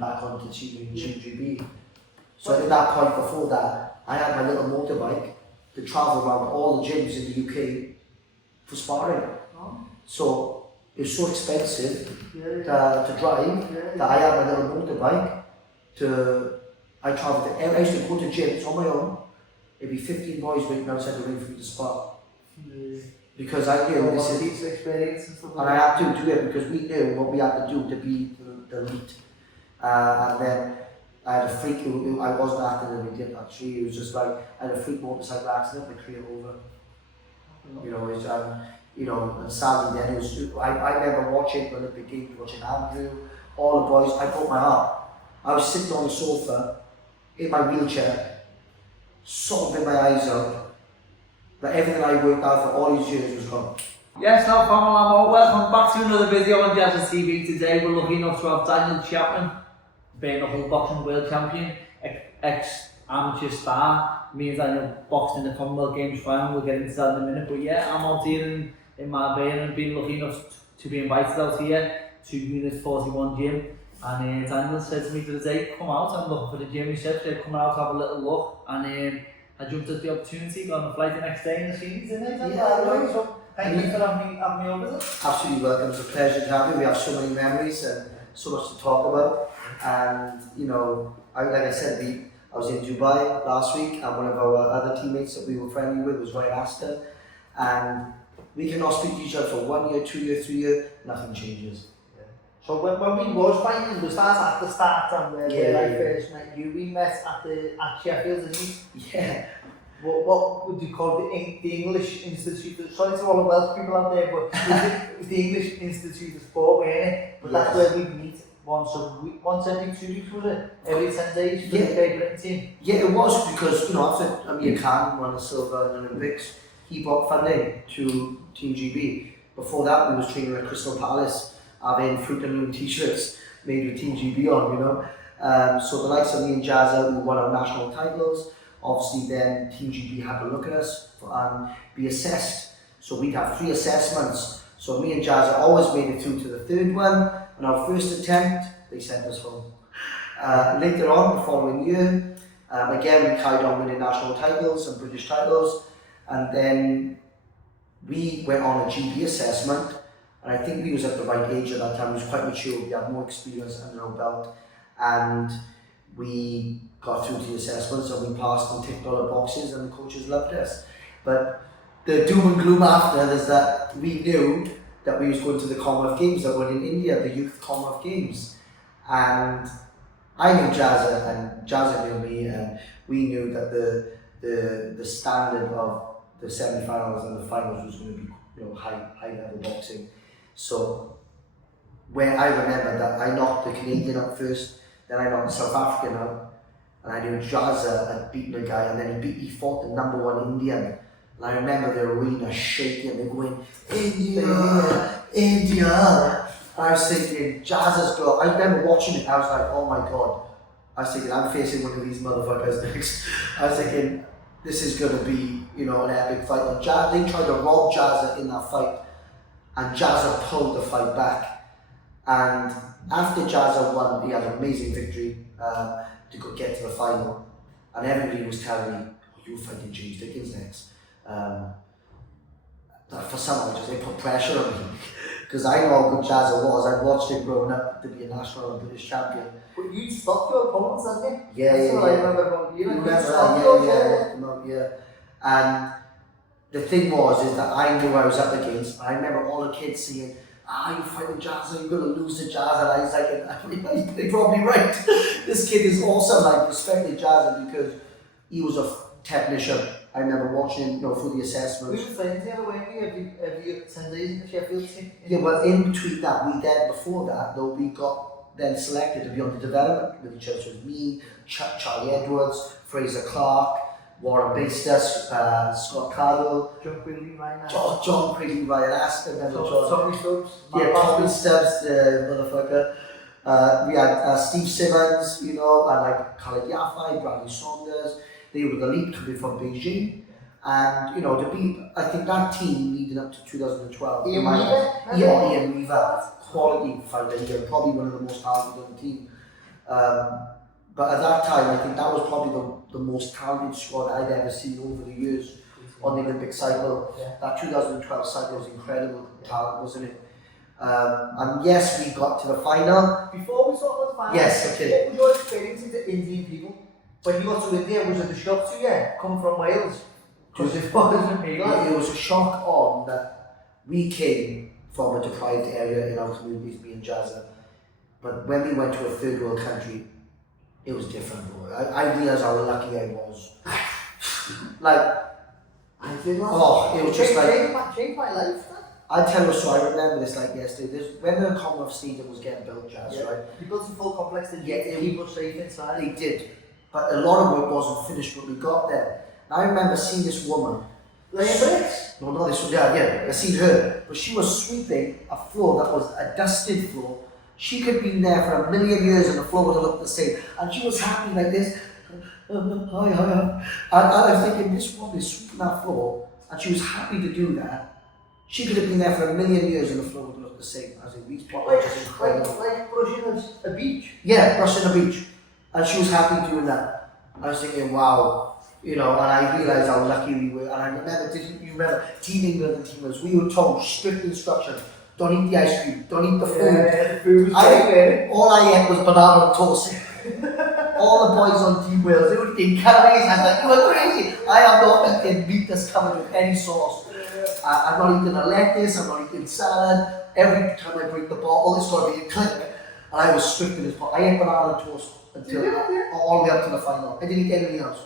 back onto Team GB. So at that point before that, I had my little motorbike to travel around all the gyms in the UK for sparring. So it was so expensive to drive that I had my little motorbike I travelled to, I used to go to gyms on my own. It'd be 15 boys waiting outside the ring for me to spar. Because I knew this is experience and stuff. And I had to do it because we knew what we had to do to be the elite. And then I had a freak who I wasn't acting in the did actually. It was just like I had a freak motorcycle accident, my career over. You know, it's, and sadly then it was. I remember watching the Olympic Games, watching Andrew, all the boys. I broke my heart. I was sitting on the sofa in my wheelchair, sobbing my eyes out. That everything I worked out for all these years was gone. Yes, now family, welcome back to another video on Jazz's TV. Today we're lucky enough to have Dan Chapman, being the whole boxing world champion, ex-amateur star. Me and Daniel boxed in the Commonwealth Games final, we'll get into that in a minute. But yeah, I'm out here in Marbella and been lucky enough to be invited out here to Unit 41 gym. And Daniel said to me for the day, come out, I'm looking for the gym. He said, come out, have a little look. And I jumped at the opportunity, got on the flight the next day and the scenes in it. So thank you for having me over there. Absolutely welcome, it's a pleasure to have you. We have so many memories and so much to talk about. And you know, like I said, I was in Dubai last week and one of our other teammates that we were friendly with was Ryan Aston. And we can all speak to each other for 1 year, 2 years, 3 years, nothing changes. So when we was fighting, was that at the start and where I first met you? We met at Sheffield, didn't we? Yeah. What would you call the English Institute? Sorry to all the Welsh people out there, but it was the English Institute of Sport, wasn't it? But that's where we meet once every 2 weeks, was it? Every 10 days for the Great Britain team? Yeah, it was because, you know, after Amir Khan won the silver in the Olympics, he brought funding to Team GB. Before that, we was training at Crystal Palace, having Fruit and Loom t-shirts made with Team GB on, you know. So the likes of me and Jazza, who won our national titles, obviously then Team GB had to look at us and be assessed. So we'd have 3 assessments. So me and Jazza always made it through to the 3rd one. On our first attempt, they sent us home. Later on, the following year, again we carried on winning national titles and British titles. And then we went on a GB assessment. And I think we was at the right age at that time. We was quite mature, we had more experience under our belt. And we got through to the assessments and we passed and ticked all the boxes and the coaches loved us. But the doom and gloom after is that we knew that we was going to the Commonwealth Games that were in India, the Youth Commonwealth Games. And I knew Jazza and Jazza knew me, and we knew that the standard of the semi-finals and the finals was going to be, you know, high level boxing. So when I remember that I knocked the Canadian out first, then I knocked the South African out, and I knew Jazza had beaten a guy, and then he fought the #1 Indian. And I remember the arena shaking, and they're going, India, India. And I was thinking, Jazza's girl. I remember watching it, I was like, oh my God. I was thinking, I'm facing one of these motherfuckers next. I was thinking, this is going to be, you know, an epic fight. And they tried to rob Jazza in that fight, and Jazza pulled the fight back. And after Jazza won, he had an amazing victory to get to the final. And everybody was telling me, oh, you're fighting James Dickens next. For some reason, they put pressure on me. Because I know how good Jazza was. I watched him growing up to be a national and British champion. But you stopped your opponents, didn't you? Yeah, That's yeah, what yeah. I remember about you. Remember that? Yeah. And the thing was, is that I knew I was up against. I remember all the kids saying, you're fighting Jazza, you're going to lose to Jazza. And I was like, they're probably right. This kid is awesome. I respected Jazza because he was a technician. I remember watching him, you know, through the assessments. We were friends the other way, every 10 days in the Sheffield team. Yeah, well, in between that, before that, though, we got then selected to be on the development with each other. So it was me, Charlie Edwards, Fraser Clark, Warren Bastas, Scott Cardle, John Quigley, Ryan Aston, Tommy Stubbs. Yeah, Tommy Stubbs, the motherfucker. We had Steve Simmons, you know, and like Khalid Yafai, Bradley Saunders. They were the lead coming from Beijing, and you know, to be, I think that team leading up to 2012. Ian Weaver, quality fighter here, probably one of the most talented on the team. But at that time, I think that was probably the most talented squad I'd ever seen over the years on the Olympic cycle. Yeah. That 2012 cycle was incredible talent, wasn't it? And yes, we got to the final. Before we talk about the final, Yes, okay. what was your experience with the Indian people? When you got to India, was it a shock to you, coming from Wales? Because it wasn't me. It was a shock on that we came from a deprived area in our communities, me and Jazza. But when we went to a third world country, it was different, bro. I realised how lucky I was. Like, I did not. oh, it was just like, changed my life. I tell you, so I remember this like yesterday. When the Commonwealth Stadium was getting built, Jazz, Yeah. right? You built a full complex to Yeah, get people safe inside. They did. But a lot of work wasn't finished when we got there. And I remember seeing this woman. Laying bricks? No, this was, yeah, I seen her. But she was sweeping a floor that was a dusted floor. She could have been there for a million years and the floor would have looked the same. And she was happy like this. Hi. And I was thinking, this woman is sweeping that floor and she was happy to do that. She could have been there for a million years and the floor would look the same. I think these people are just incredible. Like brushing a beach? Yeah, brushing a beach. And she was happy doing that. I was thinking, wow, you know, and I realised how lucky we were. And I remember, you remember, Team England and Team Wales, we were told strict instruction, don't eat the ice cream, don't eat the food. Yeah, the food was great. All I ate was banana and toast. All the boys on Team Wales, they were eating calories. I was like, you are crazy. I am not eating meat that's covered with any sauce. I'm not eating a lettuce, I'm not eating salad. Every time I break the bottle, it's got to be a click. And I was strict in this pot. I ate banana and toast until all the way up to the final. I didn't eat anything else.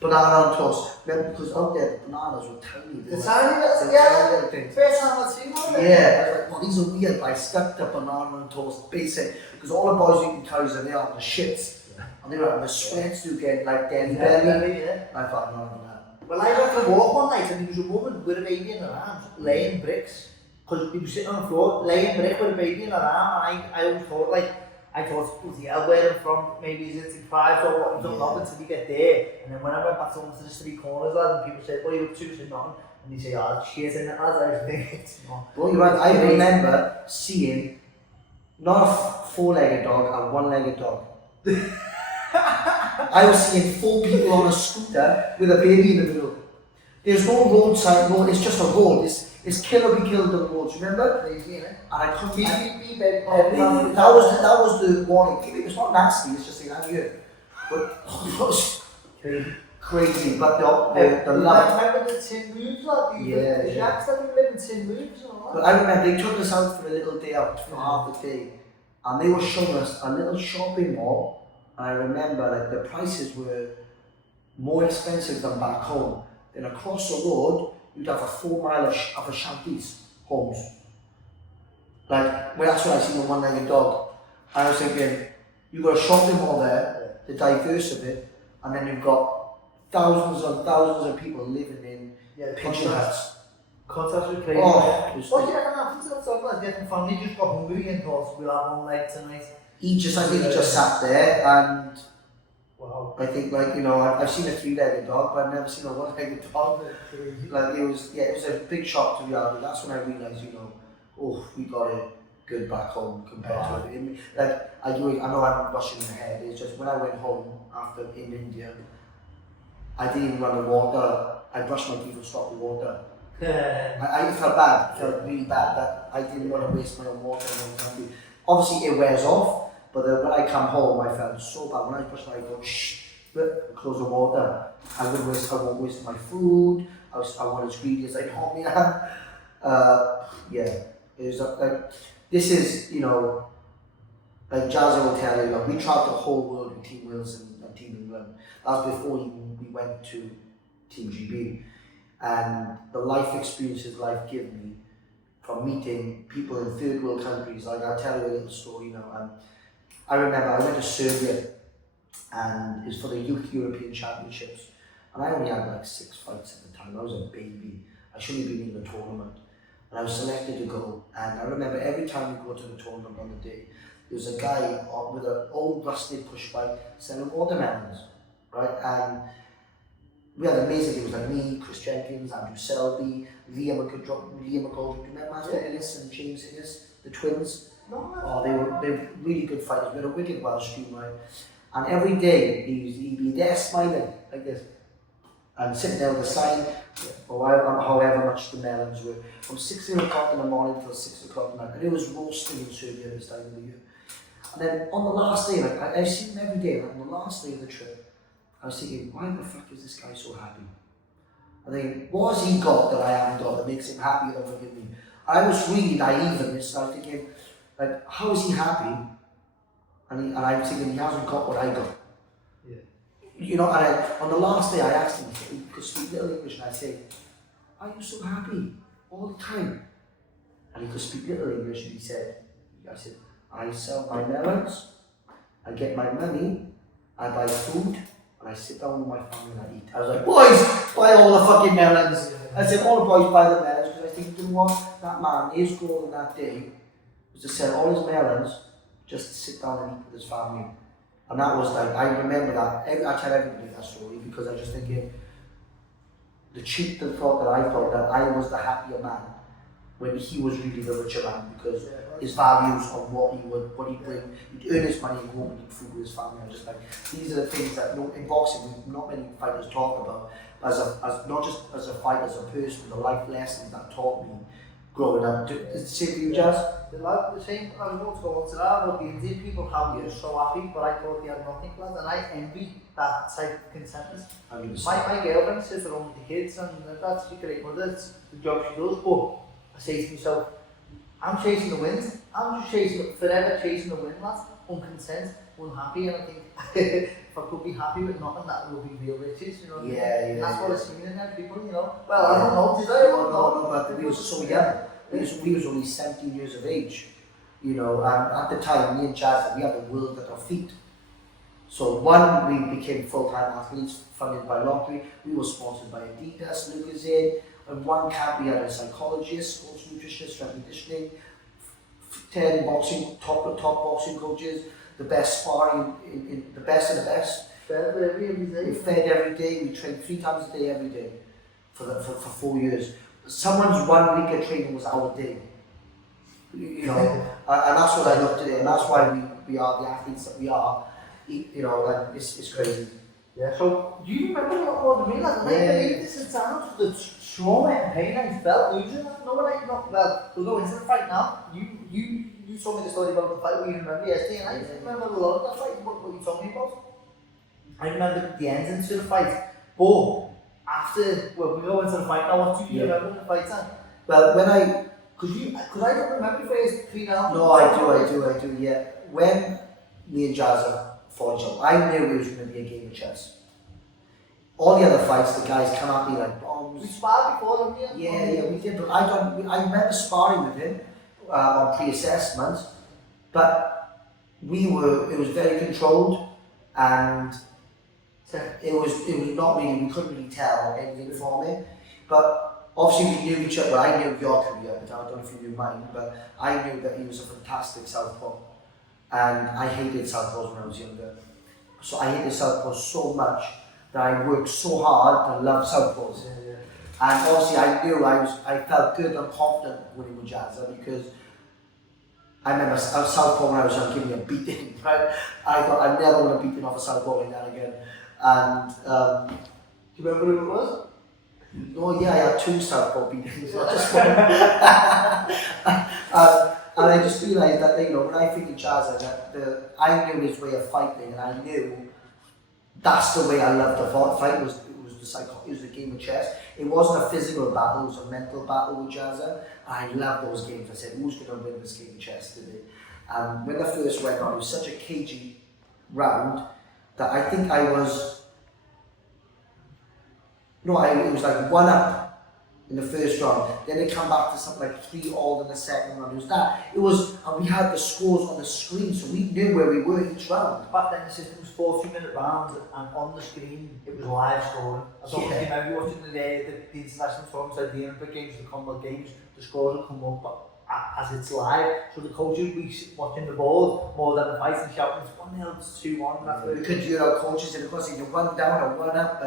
Banana and toast. Remember, because out there, the bananas were tiny. The tiny little, little things. First time I've seen one of them. Yeah, I was like, well, these are weird, but I stuck to banana and toast, basic. Because all the boys eating curries and they are the shits. And they were having the sweats to get like Delhi belly. Yeah. I thought, no, no. Well, I went for a walk one night and there was a woman with a baby in her arms laying bricks. Because he was sitting on the floor laying brick with a baby in her arm, and I always thought, bloody hell, where I'm from, maybe is it 5 or what, you don't know until you get there. And then when I went back to the street corners, lad, and people said, what are you up to? I said, nothing. And they say, oh, shit in it, lads. I was thinking, it's not. Well, you're right. I remember seeing not a 4-legged dog, a 1-legged dog. I was seeing 4 people on a scooter with a baby in the middle. There's no roadside road, it's just a road. It's kill or be killed on the roads, remember? Crazy, innit? And I couldn't That that was the warning. It's not nasty, it's just saying I'm here. But it was crazy. But the love. Remember the tin roofs, lad? The shacks that we live in, tin roofs and all that? But I remember they took us out for a little day out for half the day. And they were showing us a little shopping mall. And I remember like the prices were more expensive than back home. Then across the road, you'd have a 4 mile of a shanties, homes. Like, well, that's when I seen a 1-legged dog. And I was thinking, you've got a shopping mall there, the diverse of it, and then you've got thousands and thousands of people living in pigeon huts. Contrast with crazy. Oh, What do you reckon happened to that dog, lad? Getting family just got hungry and thought, we'll have 1 leg tonight. I think he just sat there and wow. I think I've seen a 3-legged dog, but I've never seen a 1-legged dog. Like it was a big shock to reality. That's when I realised, we got it good back home compared to it. Like I know I'm rushing ahead. It's just when I went home in India, I didn't even run the water. I brushed my teeth and stopped the water. I felt bad. I felt really bad that I didn't want to waste my own water in one country. Obviously, it wears off. But when I come home, I felt so bad. When I pushed my go, close the water. I won't waste my food. I want as greedy as I normally am. It was like, this is, like Jazza will tell you, we traveled the whole world with Team Wales and Team England. That was before even we went to Team GB. And the life experiences life gave me from meeting people in third world countries. Like I'll tell you a little story now. And I remember I went to Serbia and it's for the Youth European Championships. And I only had like 6 fights at the time. I was a baby. I shouldn't have been in the tournament. And I was selected to go. And I remember every time we go to the tournament on the day, there was a guy with an old rusted push bike selling watermelons, right? And we had amazing people like me, Chris Jenkins, Andrew Selby, Liam McGoldrick, remember Master Ellis and James Ellis, the twins? Oh, they were really good fighters. We had a wicked Welsh team, right? And every day he'd be there smiling like this, and sitting there with a sign, or however much the melons were, from 6 o'clock in the morning till 6 o'clock at night. And it was roasting in Serbia this time of the year. And then on the last day, like I've seen him every day. Like on the last day of the trip, I was thinking, why the fuck is this guy so happy? I think, what has he got that I haven't got that makes him happy enough to give me? I was really naive in this, and I was thinking, like, how is he happy? And I'm thinking he hasn't got what I got. Yeah. You know, and on the last day I asked him, he could speak little English, and I said, are you so happy all the time? And he could speak little English, and I said, I sell my melons, I get my money, I buy food, and I sit down with my family and I eat. I was like, boys, buy all the fucking melons. I said, all the boys buy the melons, because I think, you know what, that man, his goal in that day was to sell all his melons just to sit down and eat with his family. And that was like, I remember that, I tell everybody that story because I was just thinking, the cheap thought that I thought that I was the happier man when he was really the richer man, because his values on what he'd bring, he'd earn his money and go home and eat food with his family. I was just like, these are the things that in boxing, not many fighters talk about, as not just as a fighter, as a person, the life lessons that taught me growing up. Is it the same for you, Jazz? The same, I was going to go on to that, but the Indian people how you're so happy, but I thought they had nothing, lad, and I envy that type of contentment. My girlfriend sits at home with the kids, and that's a great mother, it's the job she does, but I say to myself, I'm chasing the wind, I'm just forever chasing the wind, lad, uncontent, unhappy, and I think if I could be happy with nothing, that would be real riches, you know. And that's what it's meaning now, people, you know. Well, I don't know, did I? No, but we were so young. We was only 17 years of age, you know, and at the time, me and Chaz, we had the world at our feet. So one, we became full-time athletes, funded by lottery. We were sponsored by Adidas, Lucozade. And one camp, we had a psychologist, sports nutritionist, strength and conditioning, 10 top boxing coaches, the best sparring, in the best of the best. Fed every day. We fed every day. We trained 3 times a day every day for 4 years. Someone's 1 week of training was our day. You know, and that's what I love today, and that's why we are the athletes that we are. You know, like it's crazy. Yeah. So do you remember what more than me? Like, this is down to the trauma and pain I felt losing that. No one I not well. We'll go into the fight now. You told me the story about the fight we remember yesterday, and I remember a lot of that fight. What you told me about? I remember the ending to the fight, but after we go into the fight now. What do you remember the fight time? Well, Because I don't remember first 3 rounds. No, I do, yeah. When me and Jazza fought each other, I knew it was going to be a game of chess. All the other fights, the guys come at me like bombs. We sparred before, didn't we? Yeah, we did. But I remember sparring with him on pre-assessment, but it was very controlled, and it was not really, we couldn't really tell anything from it. But obviously we knew each other. I knew your career, but I don't know if you knew mine, but I knew that he was a fantastic southpaw. And I hated southpaws when I was younger. So I hated southpaws so much that I worked so hard to love southpaws. Yeah. And obviously I felt good and confident winning with Jazza, because I remember a southpaw when I was young giving me a beating, right? I thought I'd never want to beat off a southpaw like that again. And do you remember who it was? Oh yeah, I had 2 southpaw beatings, not just one. And I just realised that, you know, when I think of Jazza, that I knew his way of fighting, and I knew that's the way I loved the fight. It was the game of chess. It wasn't a physical battle, it was a mental battle with Jazza. I loved those games. I said, who's going to win this game of chess today? And when the first went on, it was such a cagey round that I think it was like 1-up in the first round. Then it come back to something like 3-all in the second round. And we had the scores on the screen, so we knew where we were each round. Back then the system was 40-minute rounds, and on the screen it was live scoring. I don't think you remember watching the international tournaments, like the Olympic Games, the Commonwealth Games, the scores will come up as it's live, so the coaches will be watching the board more than the fight and shouting, it's 1-0, it's 2-1. Because you know, coaches in the course, you 1 down or 1 up,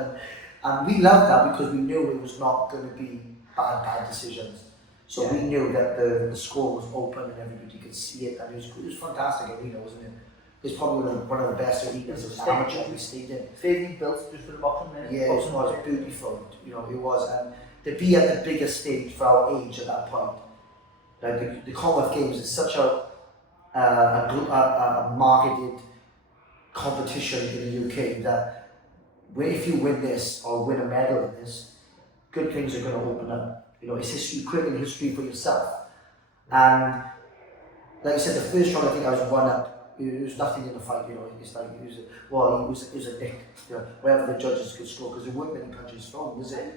and we loved that because we knew it was not going to be bad decisions. So we knew that the score was open and everybody could see it, and it was fantastic arena, wasn't it? It's probably one of the best arenas of amateur we stayed in. Stadium built just for the boxing, Yeah, it was beautiful. You know, it was, and to be at the biggest stage for our age at that point, like the Commonwealth Games is such a marketed competition in the UK that if you win this or win a medal in this, good things are going to open up. You know, it's history, creating history for yourself. And like I said, the first round I think I was 1-up. It was nothing in the fight, you know. It's like it was a nick, you know, wherever the judges could score, because there weren't many punches thrown, was it?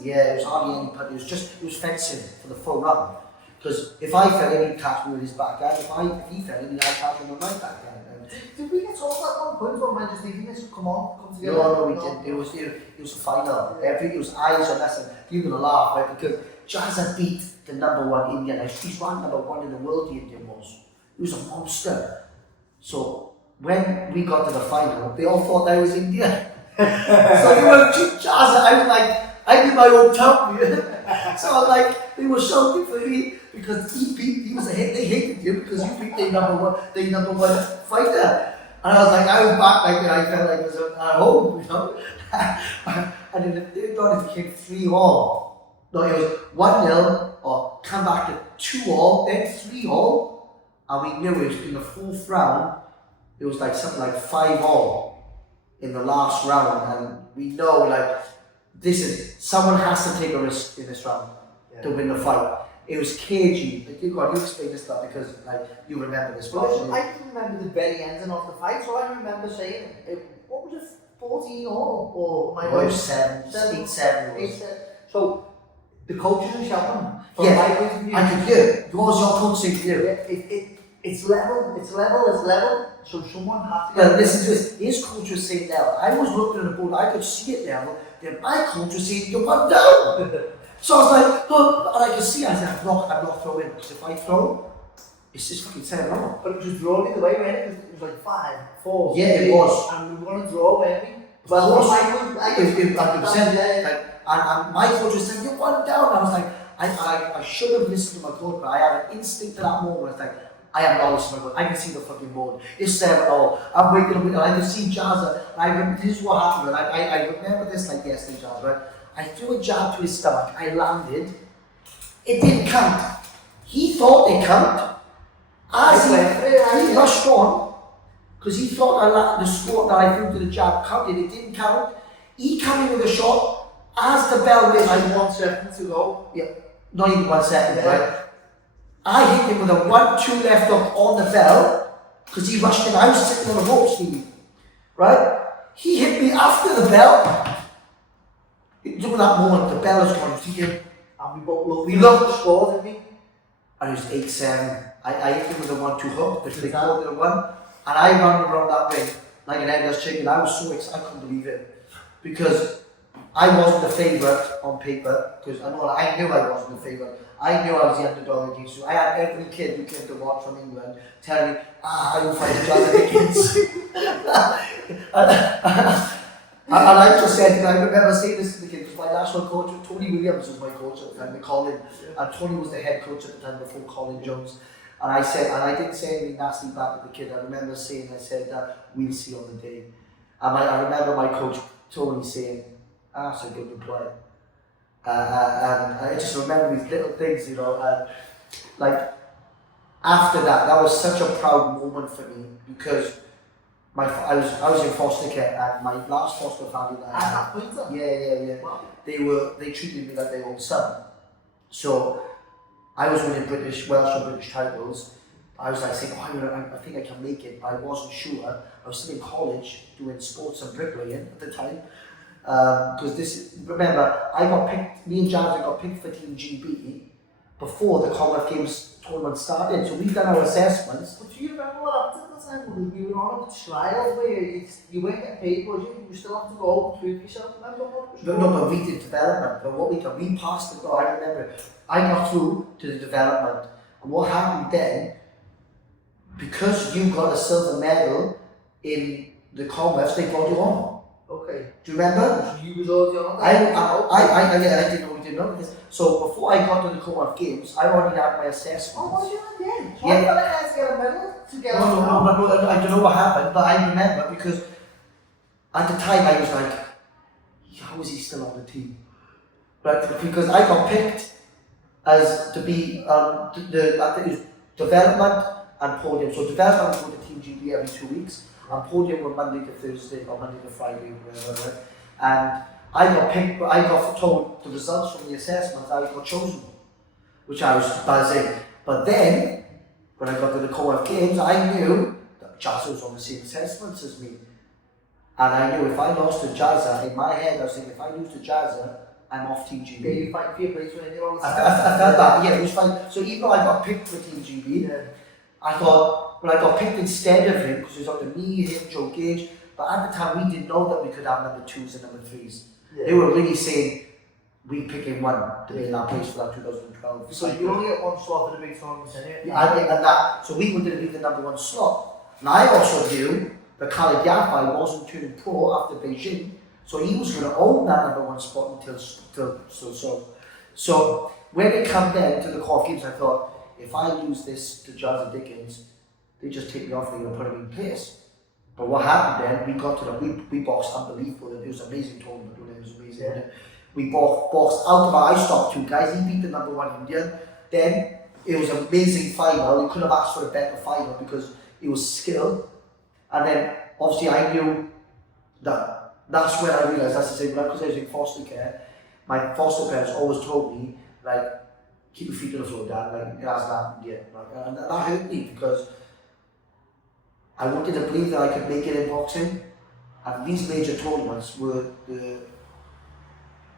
Yeah, it was hardly any punch. It was fencing for the full round. Because if I fell in, he'd catch me with his backhand. If he fell in, I'd catch him with my backhand. Did we get told at one point when Manchester thinking this would come together? No, we didn't. It was a final. It was eyes on us, and you're gonna laugh, right? Because Jazza beat the #1 Indian. He's ranked #1 in the world. The Indian was. He was a monster. So when we got to the final, they all thought I was Indian. So they were Jazza. I was like, I did my own top. So I was like, they were shouting for me because he was a hit. They hated you because you beat their #1 fighter. And I was like, I was back like that. I felt like I was at home, you know. And in the third round, it became 3-all. No, it was 1-0 or come back to 2-all, then 3-all. And we knew it was in the fourth round. It was like something like 5-all in the last round, and we know like someone has to take a risk in this round to win the fight. It was cagey. Like, you explain this stuff because like you remember this. Well, I can remember the very ending of the fight, so I remember saying, what was it, 14-all or my it was 8-7. So the coaches are shouting. Yeah, I could hear. What was your coach saying to you? It's level. So someone has to. Well, listen to this. His coach was saying now. I was looking at the board. I could see it now. Then my coach was saying, "You went down." So I was like, oh, and I could see. I said, "I'm not throwing. Because if I throw, it's just fucking 7-all." But it was drawn either way, wasn't it? It was like 5-4. Yeah, it was. And we were going to draw, weren't we? Well, I and my coach was saying, "You went down." I was like, I should have listened to my coach, but I had an instinct at that moment. It's like, I have knowledge to my coach. I can see the fucking board. It's 7-all. I'm waking up, and I can see Jazza. And I remember, this is what happened. I remember this like yesterday, Jazza, right? I threw a jab to his stomach. I landed. It didn't count. He thought it counted. As he rushed on, because he thought the score that I threw to the jab counted. It didn't count. He came in with a shot. As the bell rang, I had 1 second to go. Yeah, not even 1 second, right? I hit him with a 1-2 left up on the bell because he rushed in. I was sitting on the ropes, right? He hit me after the bell. During that moment, the bell was gone. And we both looked. We looked at the score, didn't we? And it was 8-7. I hit him with a 1-2 hook, which they called it a 1. And I ran around that ring like an headless chicken. I was so excited, I couldn't believe it. Because I wasn't the favourite on paper, because I knew I wasn't the favourite. I knew I was the underdog against you. I had every kid who came to watch from England telling me, I will fight Jazza Dickens. And I just said, I remember saying this to the kids, because my national coach, Tony Williams was my coach at the time, Colin, and Tony was the head coach at the time before Colin Jones. And I said, and I didn't say anything nasty back at the kid. I remember saying, I said, we'll see on the day. And I remember my coach, Tony, saying, that's a good reply. And I just remember these little things, you know, like after that was such a proud moment for me because I was in foster care and my last foster family that I had, yeah. Wow. They treated me like their own son. So I was winning Welsh and British titles. I was like saying, I think I can make it, but I wasn't sure. I was still in college doing sports and bricklaying at the time. Because remember, me and Jared got picked for Team GB before the Commonwealth Games tournament started. So we've done our assessments. But do you remember what happened at the time? We were on a trial where you weren't getting paid, was you? You still have to go and prove yourself. Remember what was No, but we did development. But what we done, we passed the I remember, I got through to the development. And what happened then, because you got a silver medal in the Commonwealth, they brought you on. Okay. Do you remember? So you was already on that? I didn't know we did didn't know this. So before I got to the Commonwealth Games, I already had my assessments. Oh, was you not then? So Yeah. I thought I had to get a medal to get No, I don't know what happened, but I remember because at the time I was like, how is he still on the team? Right, because I got picked as to be I think it was development and podium. So development would go to Team GB every 2 weeks, and podium were Monday to Thursday or Monday to Friday, whatever. Right? And I got picked, but I got told the results from the assessments. I got chosen, which I was buzzing. But then, when I got to the Commonwealth Games, I knew that Jazza was on the same assessments as me. And I knew if I lost to Jazza, in my head I was thinking, if I lose to Jazza, I'm off Team GB. Yeah, you fight for your place when you're on the I felt that, yeah, it was fine. So even though I got picked for Team GB, yeah. I thought, well, I got picked instead of him because it was under me, him, Joe Gage. But at the time, we didn't know that we could have number 2s and number 3s. Yeah. They were really saying, we picking one to be in our place for that 2012. So you only get one slot for the big tournaments, anyway. So we wanted to be the number 1 slot. And I also knew that Khalid Yafai wasn't turning pro after Beijing, so he was going to own that number 1 spot until so when it came then to the Commonwealth Games, I thought, if I lose this to Jazza Dickens, they just take me off and they're going to put him in place. But what happened then, we got to we boxed unbelievable. It was an amazing tournament. It was amazing. Yeah. We boxed out of our, I stopped 2 guys. He beat the number 1 Indian. Then it was an amazing final. You couldn't have asked for a better final because it was skill. And then obviously I knew that that's when I realised, that's the same, because I was in foster care, my foster parents always told me, like, keep your feet on the floor, Dad, like, it hasn't happened yet. Like, and that hurt me because I wanted to believe that I could make it in boxing, and these major tournaments were the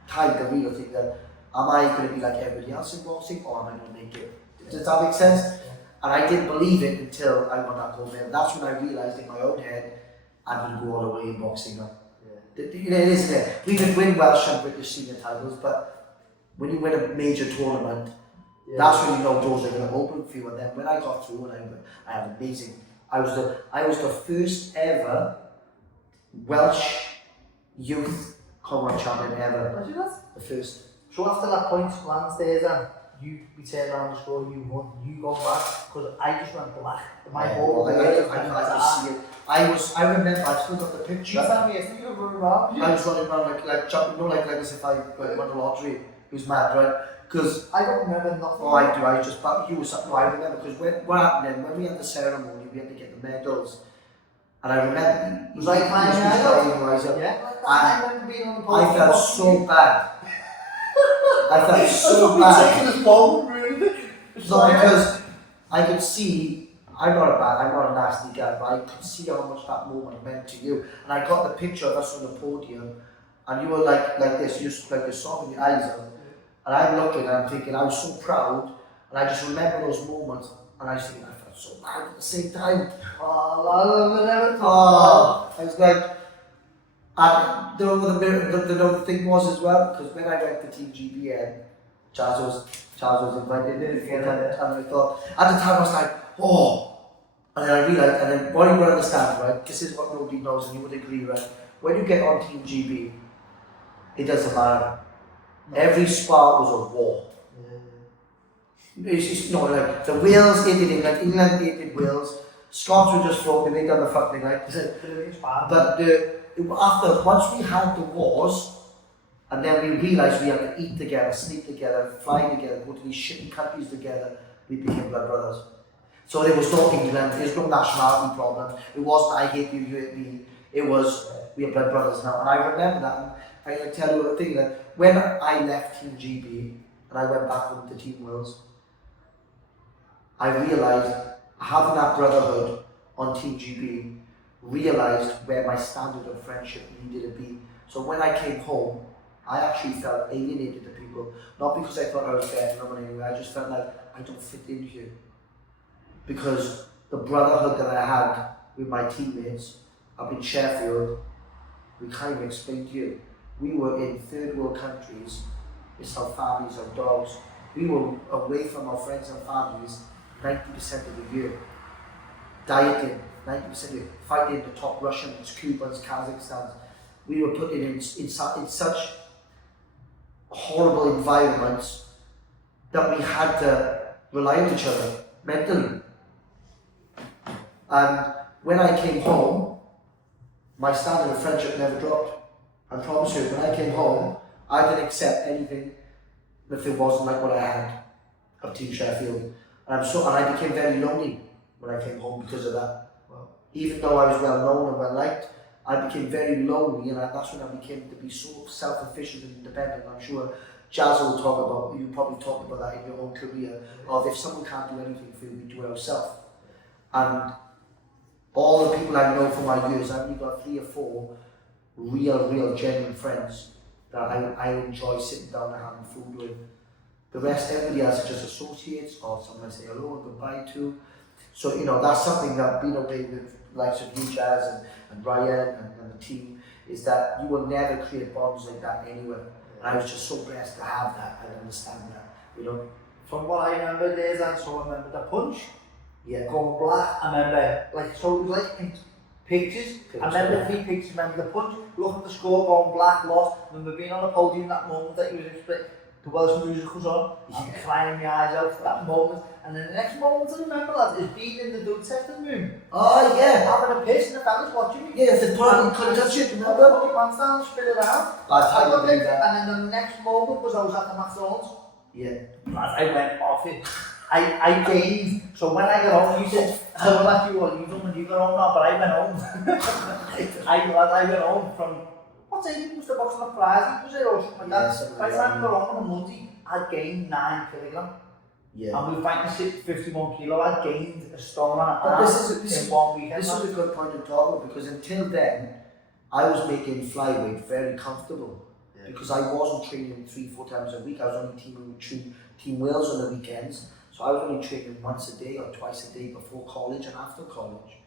time to really think that, am I going to be like everybody else in boxing, or am I going to make it? Does that make sense? And I didn't believe it until I won that gold medal. That's when I realised in my own head, I'm going to go all the way in boxing now. Yeah. You know, it is there. We could win Welsh and British senior titles, but when you win a major tournament, that's when you know doors are going to open for you. And then when I got through, and I had amazing. I was the first ever Welsh youth Commonwealth champion ever. Was you that? The first. So after that point, Lansdale, then we turned around the score, you won, you go back, because I just went black. My whole I world see it. I remember, I still got the picture. That's how we used to run around. I was running around like jumping, you know, like as if I won the lottery. It was mad, right? Because I don't remember nothing. oh, I do. I just, but you was something. No, I remember because what happened then when we had the ceremony, we had to get the medals, and I remember was like climbing up. Yeah. I remember being on the pole. I felt so bad. I felt so bad. No, because I could see. I'm not a nasty guy, but I could see how much that moment meant to you. And I got the picture of us on the podium, and you were like this, you just like you're sobbing your eyes out. And I'm looking and I'm thinking, I was so proud, and I just remember those moments, and I was thinking, I felt so bad at the same time. I was like, and the thing was as well, because when I went to Team GBN, Charles was invited in, and I thought, at the time I was like, oh, and then I realised, and then what you got to understand, right, this is what nobody knows, and you would agree, right, when you get on Team GB, it doesn't matter. Every spar was a war. It's not like the Wales, they did England, England did Wales, Scots were just floating, they done the fucking like. But once we had the wars, and then we realised we had to eat together, sleep together, fly together, go to these shitty countries together, we became blood brothers. So there was no England, there's no nationality problem. It wasn't I hate you, you hate me. It was we are blood brothers now. And I remember that. And I can tell you a thing that when I left Team GB and I went back home to Team Wales, I realised having that brotherhood on Team GB, realised where my standard of friendship needed to be. So when I came home, I actually felt alienated to people, not because I thought I was better than them anyway, I just felt like I don't fit in here. Because the brotherhood that I had with my teammates up in Sheffield, we can't even explain to you. We were in third world countries, it's our families, our dogs. We were away from our friends and families 90% of the year. Dieting, 90% of the year. Fighting the top Russians, Cubans, Kazakhstans. We were put in such horrible environments that we had to rely on each other mentally. And when I came home, my standard of friendship never dropped. I promise you, when I came home, I didn't accept anything if it wasn't like what I had of Team Sheffield. And I became very lonely when I came home because of that. Wow. Even though I was well known and well liked, I became very lonely, and that's when I became to be so self-efficient and independent. I'm sure Jazz will talk about, you probably talked about that in your own career, of if someone can't do anything for you, we do it ourselves. And all the people I know from my years, I've only got 3 or 4 real, genuine friends that I enjoy sitting down and having food with. The rest, everybody else is just associates or someone I say hello and goodbye to. So, you know, that's something that being away with likes of you, Jazz, and Ryan and the team, is that you will never create bonds like that anywhere. And I was just so blessed to have that and understand that, you know. From what I remember, I remember the punch, Yeah. going black. I remember, so it was like in pictures. I remember 3 pictures. I remember the punch, looking at the score, going black, lost. I remember being on the podium that moment that he was split. The Welsh music was on, and crying my eyes out for that moment. And then the next moment I remember that is being in the dude testing room. Oh yeah. Having a piss and the fellas watching me. Yeah, if the party couldn't touch it, Put remember? your pants down and spit it out. That's how you do that. And then the next moment was I was at the McDonald's. Yeah. I went off it. I gained. So when I got home, you said, I don't like you what you done when you got home now, but I went home. I went home from, what day was the box on a Friday? Was it or something like that? By the time I got home on a Monday, I'd gained 9 kilograms. Yeah. And we were fighting 51 kilo, I'd gained a stone and a But half in 1 weekend. This is a good point to talk about, because until then, I was making flyweight very comfortable. Yeah. Because I wasn't training 3-4 times a week. I was only Team Wales on the weekends. So I was only training once a day or twice a day before college and after college.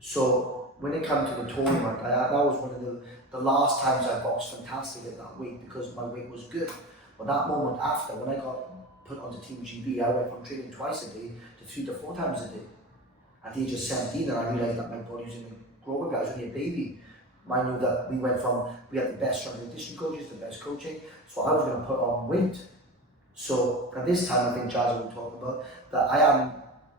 So when it came to the tournament, that was one of the last times I boxed fantastic at that weight, because my weight was good. But that moment after, when I got put onto Team GB, I went from training twice a day to 3 to 4 times a day. At the age of 17, and I realised that my body was in a growing. I was only a baby. I knew that we had the best strength and conditioning coaches, the best coaching, so I was going to put on weight. So at this time, I think Jazz will talk about that I am,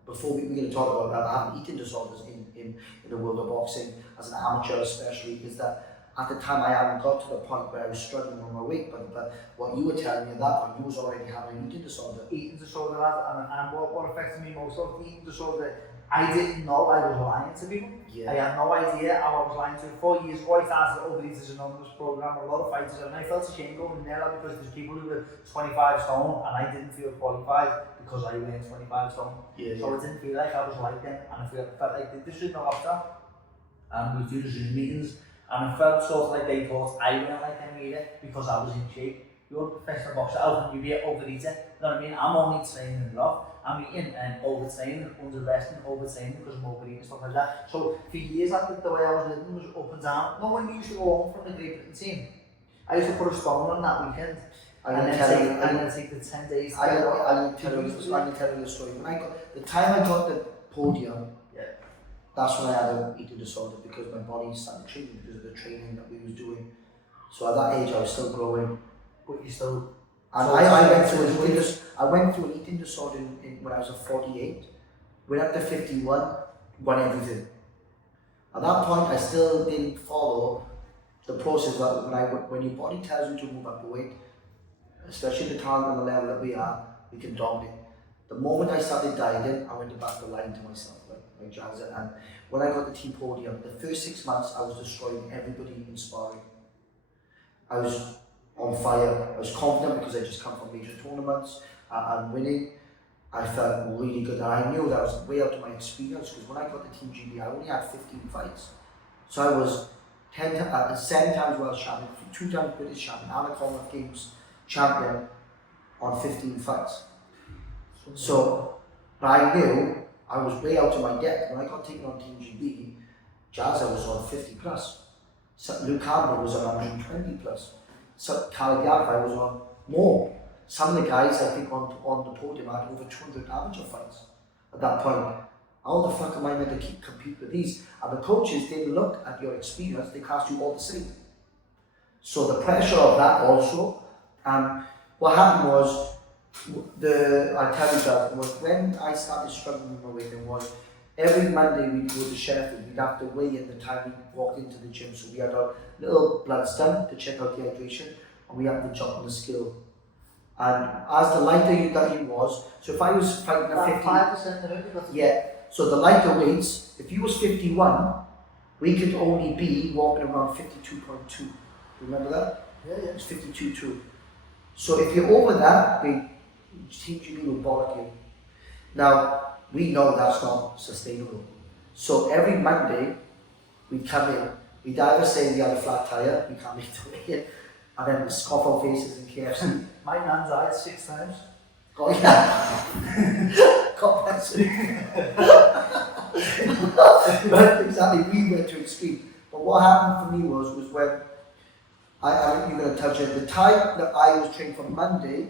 before we're going to talk about that, I have eating disorders in the world of boxing, as an amateur especially, is that at the time I hadn't got to the point where I was struggling on my weight, but what you were telling me at that point, you was already having an eating disorder. Eating disorder, and what affected me most of the eating disorder, I didn't know I was lying to people. Yeah. I had no idea how I was lying to. 4 years ago, I started Overeaters Anonymous program, a lot of fighters, and I felt ashamed going in there because there's people who were 25 stone, and I didn't feel qualified because I weighed 25 stone. Yeah, so I didn't feel like I was like them, and I felt like I did this in the lockdown, and we were doing Zoom meetings, and I felt sort of like they thought I weren't like them either because I was in shape. You're a professional boxer, how can you be an overeater? You know what I mean? I'm only training enough. I'm eating and overtraining, under-resting, overtraining because I'm overeating, stuff like that. So for years, the way I was living was up and down. No one used to go home from the Great Britain team. I used to put a stone on that weekend. And then take the 10 days. I'm telling you the story. When I got the time I got the podium, that's when I had an eating disorder, because my body started changing because of the training that we was doing. So at that age, I was still growing. But you still. And I went through an eating disorder when I was 48. Went up to 51, won everything. At that point, I still didn't follow the process that when your body tells you to move up the weight, especially the talent and the level that we are, we can dominate. The moment I started dieting, I went back to lying to myself, like Jazz. And when I got the team podium, the first 6 months, I was destroying everybody in sparring. I was on fire. I was confident because I just come from major tournaments and winning. I felt really good, and I knew that I was way out of my experience, because when I got the Team GB, I only had 15 fights. So I was 7 times world champion, 2 times British champion, and a Commonwealth Games champion on 15 fights. So I knew I was way out of my depth. When I got taken on Team GB, Jazza was on 50 plus. So Luke Campbell was on 120 plus. So I was on more. Some of the guys I think on the podium had over 200 amateur fights at that point. How the fuck am I meant to compete with these? And the coaches didn't look at your experience, they classed you all the same. So the pressure of that also What happened was, I'll tell you that, was when I started struggling with my weight, it was every Monday we'd go to Sheffield, we'd have to weigh in the time we walked into the gym. So we had a little blood stamp to check out the hydration, and we had to jump on the scale. And as the lighter that you was, so if I was fighting at 50, 5% of it. yeah, so the lighter weights, if you was 51, we could only be walking around 52.2. Remember that? Yeah. It's 52.2. So if you're over that, Team GB will bollock you. Now, we know that's not sustainable. So every Monday, we'd come in, we'd either say we had a flat tire, we can't make the way in, and then we scoff our faces in KFC. My nan's died 6 times. Oh yeah. God bless you. But exactly, we went to extreme. But what happened for me was when you're going to touch it. The time that I was trained from Monday,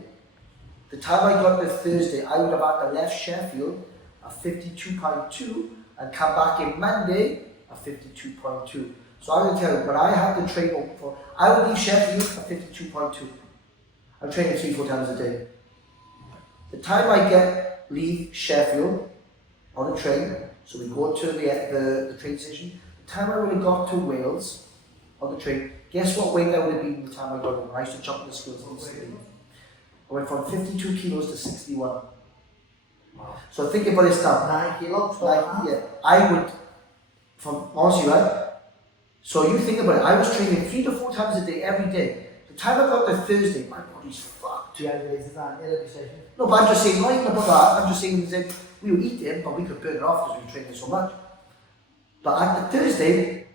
the time I got to Thursday, I would have had to left Sheffield at 52.2 and come back in Monday at 52.2. So I will tell you, when I had to train for, I would leave Sheffield at 52.2. I'm training 3-4 times a day. The time I leave Sheffield on the train, so we go to the train station, the time I would have got to Wales on the train, guess what weight I would have been the time I got home? I used to jump the scales instantly. I went from 52 kilos to 61. Wow. So think about this now. 9 kilos. Yeah, I would, honestly, right? So you think about it, I was training 3 to 4 times a day, every day. The time I got to Thursday, my body's fucked. Do you have raised that every session? No, but I'm just saying, not even about that, I'm just saying that we were eating, but we could burn it off because we were training so much. But at the Thursday,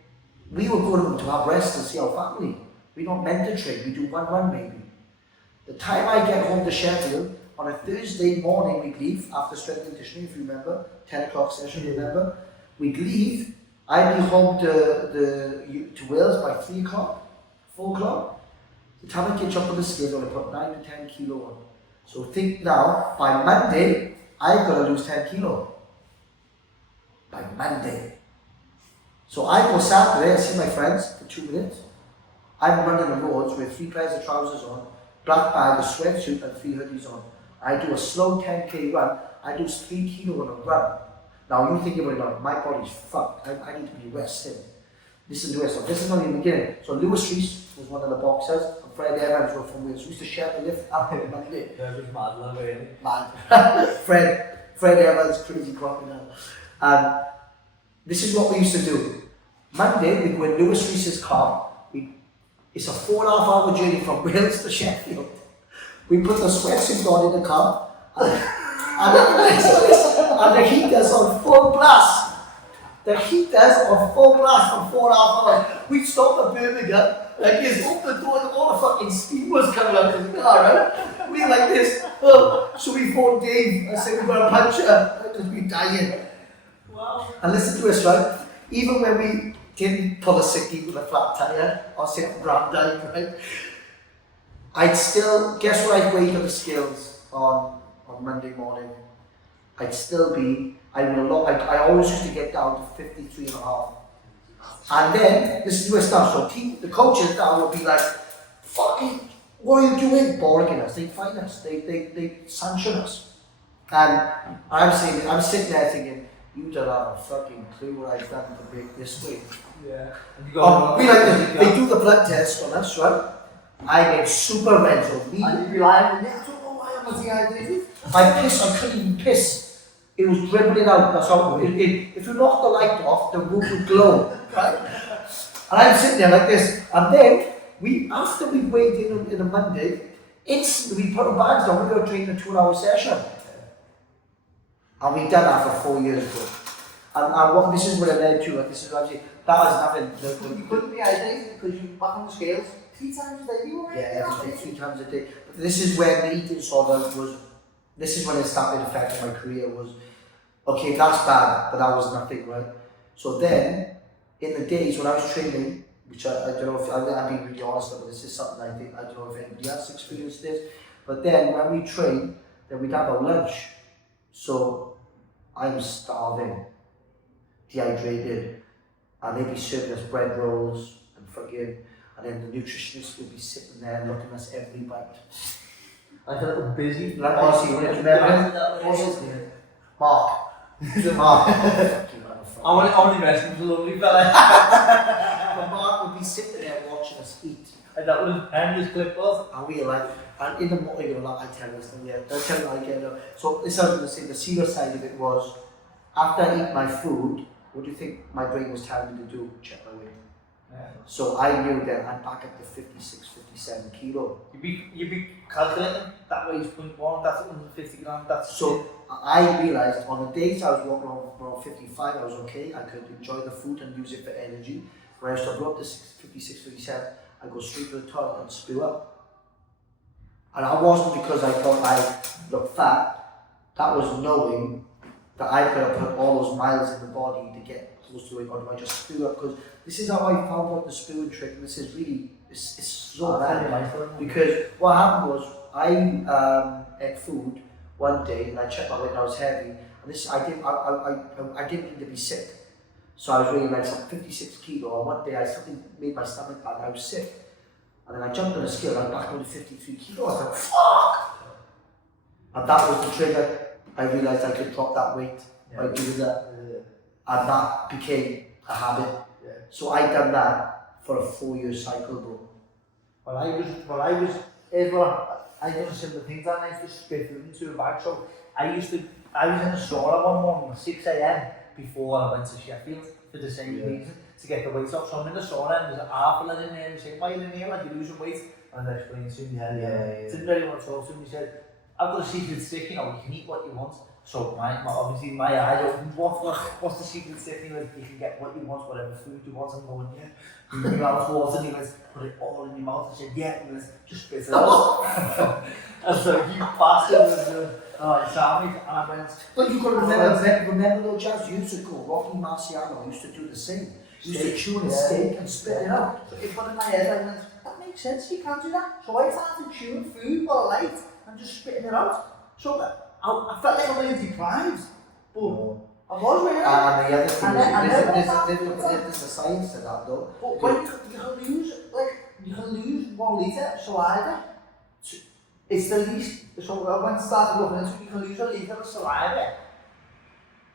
we were going home to have rest and see our family. We're not meant to train, we do one run maybe. The time I get home to Sheffield, on a Thursday morning we'd leave, after strength and conditioning, if you remember, 10 o'clock session, remember? We'd leave, I'd be home to Wales by 3 o'clock, 4 o'clock. The time I catch up on the scales, I would put 9 to 10 kilo on. So think now, by Monday, I've got to lose 10 kilo. By Monday. So I go Saturday, I see my friends for 2 minutes. I'm running the roads with 3 pairs of trousers on, black bag, a sweatsuit and 3 hoodies on. I do a slow 10k run, I do 3 kilo on a run. Now you think about it now, my body's fucked, I need to be rested. Listen to this, so this is only the beginning. So Lewis Reese was one of the boxers, and Fred Evans were from Wales. We used to share the lift up in Monday. Man. Fred Evans, crazy crocodile. And this is what we used to do. Monday, we'd go in Lewis Reese's car. It's a 4.5 hour journey from Wales to Sheffield. We put the sweatsuit on in the car, and the heaters on full blast. The heaters on full blast for 4.5 hours. We'd stop the Birmingham, like this, open the door, and all the fucking steam was coming out of the car, right? We like this, so we phoned Dave and said, we've got a puncture, because we're dying. Wow. And listen to this, right? Even when we didn't pull a sickie with a flat tire, or sit round down, right? I'd still, guess what I'd weighed on the scales on Monday morning? I'd still be, I always used to get down to 53.5. And then, this is where it starts. So the coaches now would be like, fucking, what are you doing? Boring us. They fine us. They sanction us. And I'm sitting there thinking, you don't have a fucking clue what I've done to make this weight. Yeah. They do the blood test on us, right? I get super red, so me. And you'd be like, I don't know why I'm dehydrated. I couldn't even piss. It was dribbling out, that's how if you knock the light off, the room would glow, right? And I'm sitting there like this, and then, after we weighed in a Monday, instantly we put our bags down, we got to train a 2-hour session. And we done that for 4 years ago. And this is what it led to, and this is actually, that has nothing. You couldn't be hydrated because you back on the scales 3 times a day, you were right? Yeah, every day, 3 times a day. But this is where the eating disorder this is when it started affecting my career was, okay, that's bad, but that was nothing, right? So then, in the days when I was training, which I don't know if, I'm being really honest about this is something I don't know if anybody else experienced this, but then when we train, then we'd have our lunch. So, I'm starving, dehydrated, and they'd be serving us bread rolls and fucking, and then the nutritionist would be sitting there looking at us every bite. Like a little busy. Like honestly, Mark. Mark. I want to invest in the lovely fella. But Mark would be sitting there watching us eat. And that was Henry's clip was. And we were like, and in the morning, you know, like I tell you this thing, yeah, I'll tell you like, so this I was going to say, the serious side of it was, after I eat my food, what do you think my brain was telling me to do? Check my weight. Yeah. So I knew that I'm back up to 56, 57 kilo. You'd be calculating that weighs 0.1, that's 150 grams, that's So I realised on the days I was walking around 55, I was okay. I could enjoy the food and use it for energy. When I used to go up to 56, 57, I go straight to the toilet and spew up. And that wasn't because I thought I looked fat. That was knowing that I could have put all those miles in the body to get close to it, or do I just spew up? Because this is how I found out the spewing trick, and this is really, it's so bad. Because what happened was, I ate food one day and I checked my weight and I was heavy, and this I didn't mean to be sick. So I was weighing like 56 kilo, and one day something made my stomach bad and I was sick. And then I jumped on a scale and I was back down to 53 kilo. I was like, fuck! And that was the trigger. I realised I could drop that weight by doing that. And that became a habit. Yeah. So I done that for a 4-year cycle, bro. I done similar things, and I used to spit food into a bag. So I was in the sauna one morning at 6 a.m. before I went to Sheffield for the same reason, to get the weight off. So I'm in the sauna and there's an half in there, and he said, why are you in here, like you're losing weight? And I explained to him, didn't really want to talk to him. He said, I've got a secret stick, you know, you can eat what you want. So obviously my eyes opened, what's the secret stick? He went, you can get what you want, whatever food you want. I'm going, yeah. Your mouth water, and he went, put it all in your mouth. I said, yeah. He went, just spit it out. I was like, you bastard. It sounded, and I went, But you got to remember though, Jazz, years ago, Rocky Marciano used to do the same. He used to chew on a steak and spit it out. So it went in my head, I went, that makes sense, you can't do that. So I started chewing food while I ate and just spitting it out. So I felt like I was deprived, but I was really. And the other thing is, there's a science to that though. But you can lose 1 litre of saliva. It's the least, so when I started looking into it, you can lose 1 litre of saliva.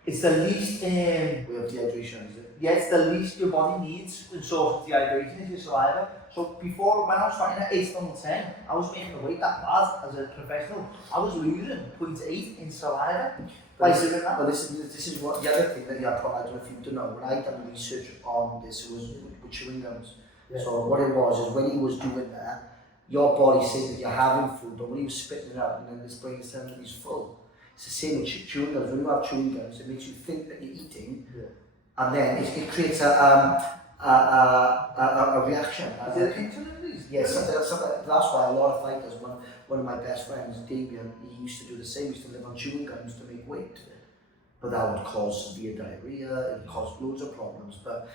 It's the least, We have dehydration, is it? yeah, it's the least your body needs in source of dehydration is your saliva. So before, when I was fighting at 8'10", I was making the weight that bad as a professional. I was losing 0.8 in saliva by doing that. But this is what the other thing that I don't know if you don't know. When I done research on this, it was with chewing gums. Yeah. So what it was is when he was doing that, your body says that you're having food, but when he was spitting it out, and then this brain is telling that he's full. It's the same with chewing gums. When you have chewing gums, it makes you think that you're eating, and then it creates a reaction. Is it insulin? Yes, that's why a lot of fighters, one of my best friends, Damien, he used to do the same. He used to live on chewing gums to make weight. But that would cause severe diarrhea, it would cause loads of problems. But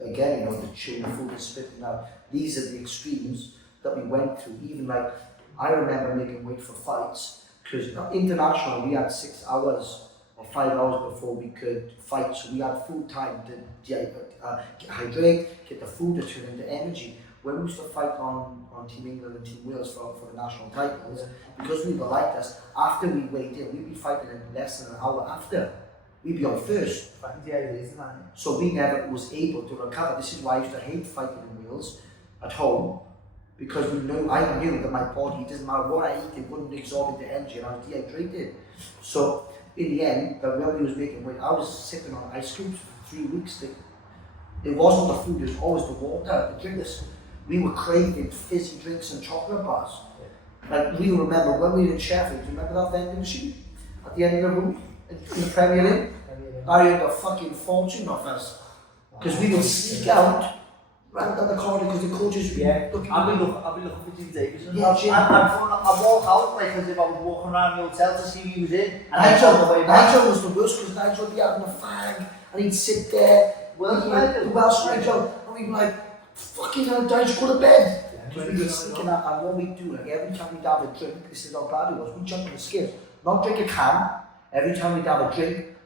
again, you know, the chewing food and spitting out, these are the extremes that we went through. Even like, I remember making weight for fights, because international, we had 6 hours or 5 hours before we could fight, so we had full time to hydrate, get the food to turn into energy. When we used to fight on Team England and Team Wales for the national titles, because we were like this, after we weighed in, we'd be fighting in less than an hour after. We'd be on first. So we never was able to recover. This is why I used to hate fighting in Wales at home, because I knew that my body, it doesn't matter what I eat, it wouldn't absorb into energy, and I was dehydrated. So in the end, when we was making weight, I was sipping on ice cubes for 3 weeks. It wasn't the food, it was always the water, the drinks. We were craving fizzy drinks and chocolate bars. Like, we remember when we were in Sheffield, do you remember that vending machine at the end of the room in the Premier League? I earned a fucking fortune off us, because we would sneak out round down the corridor because the coaches would be looking. I'll be looking for Jim Davison. I walk out like as if I was walking around the hotel to see who was in. And Nigel was the worst, because Nigel would be having a fag and he'd sit there. Welsh Nigel, and we'd be like, fucking hell, Nigel, go to bed. Because we were sneaking out, and what we'd do, like every time we'd have a drink, this is how bad it was, we'd jump on the skids, not drink a can, every time we'd have a drink,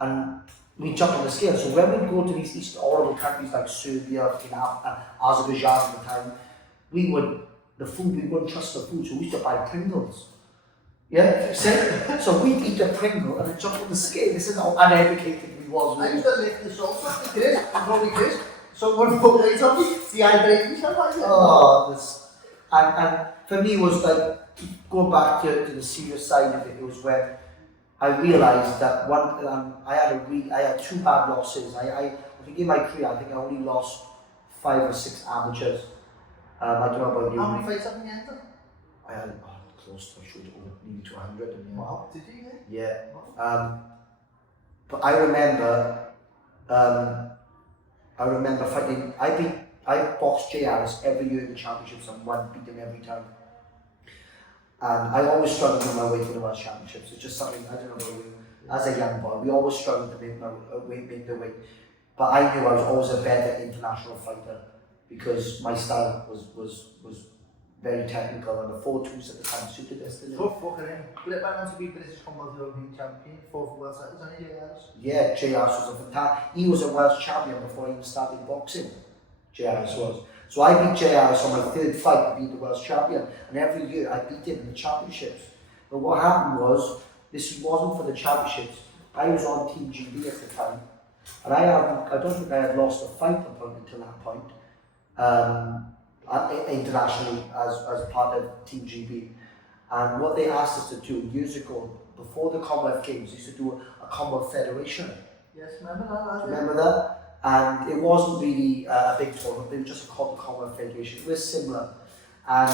and we jump on the scale. So when we go to these East horrible countries like Serbia, Azerbaijan at the time, we wouldn't trust the food, so we used to buy Pringles. Yeah, so we'd eat a Pringle and then jump on the scale. This is how uneducated we was. I used to lift the salt off the Chris, and probably Chris. So one put weight on me, see I break myself like that. Oh, this, and for me it was like, going back to the serious side of it, it was when I realised that I had 2 bad losses. I think in my career, I think I only lost 5 or 6 amateurs. I don't know about you. How many fights have you entered? I had close to, I should nearly 200. And, Wow, did you? Yeah. But I remember fighting. I boxed Jay Harris every year in the championships and beat him every time. And I always struggled to my way to the World Championships. It's just something, I don't know about you. As a young boy, we always struggled to make the weight. But I knew I was always a better international fighter because my style was very technical, and the 4-2s at the time suited us, didn't it? Tough fucking him. But it went on to be British Commonwealth European champion, 4 world titles, and he has. Yeah, Jay Harris was a fantastic. He was a world champion before he even started boxing. Jay Harris was. So I beat Jay Harris on my 3rd fight to be the world champion, and every year I beat him in the championships. But what happened was, this wasn't for the championships. I was on Team GB at the time, and I don't think I had lost a fight up until that point. Internationally as part of Team GB. And what they asked us to do years ago, before the Commonwealth Games, they used to do a Commonwealth Federation. Yes, remember that? Remember that? And it wasn't really a big tournament, it was just called the Commonwealth Federation. It was similar. And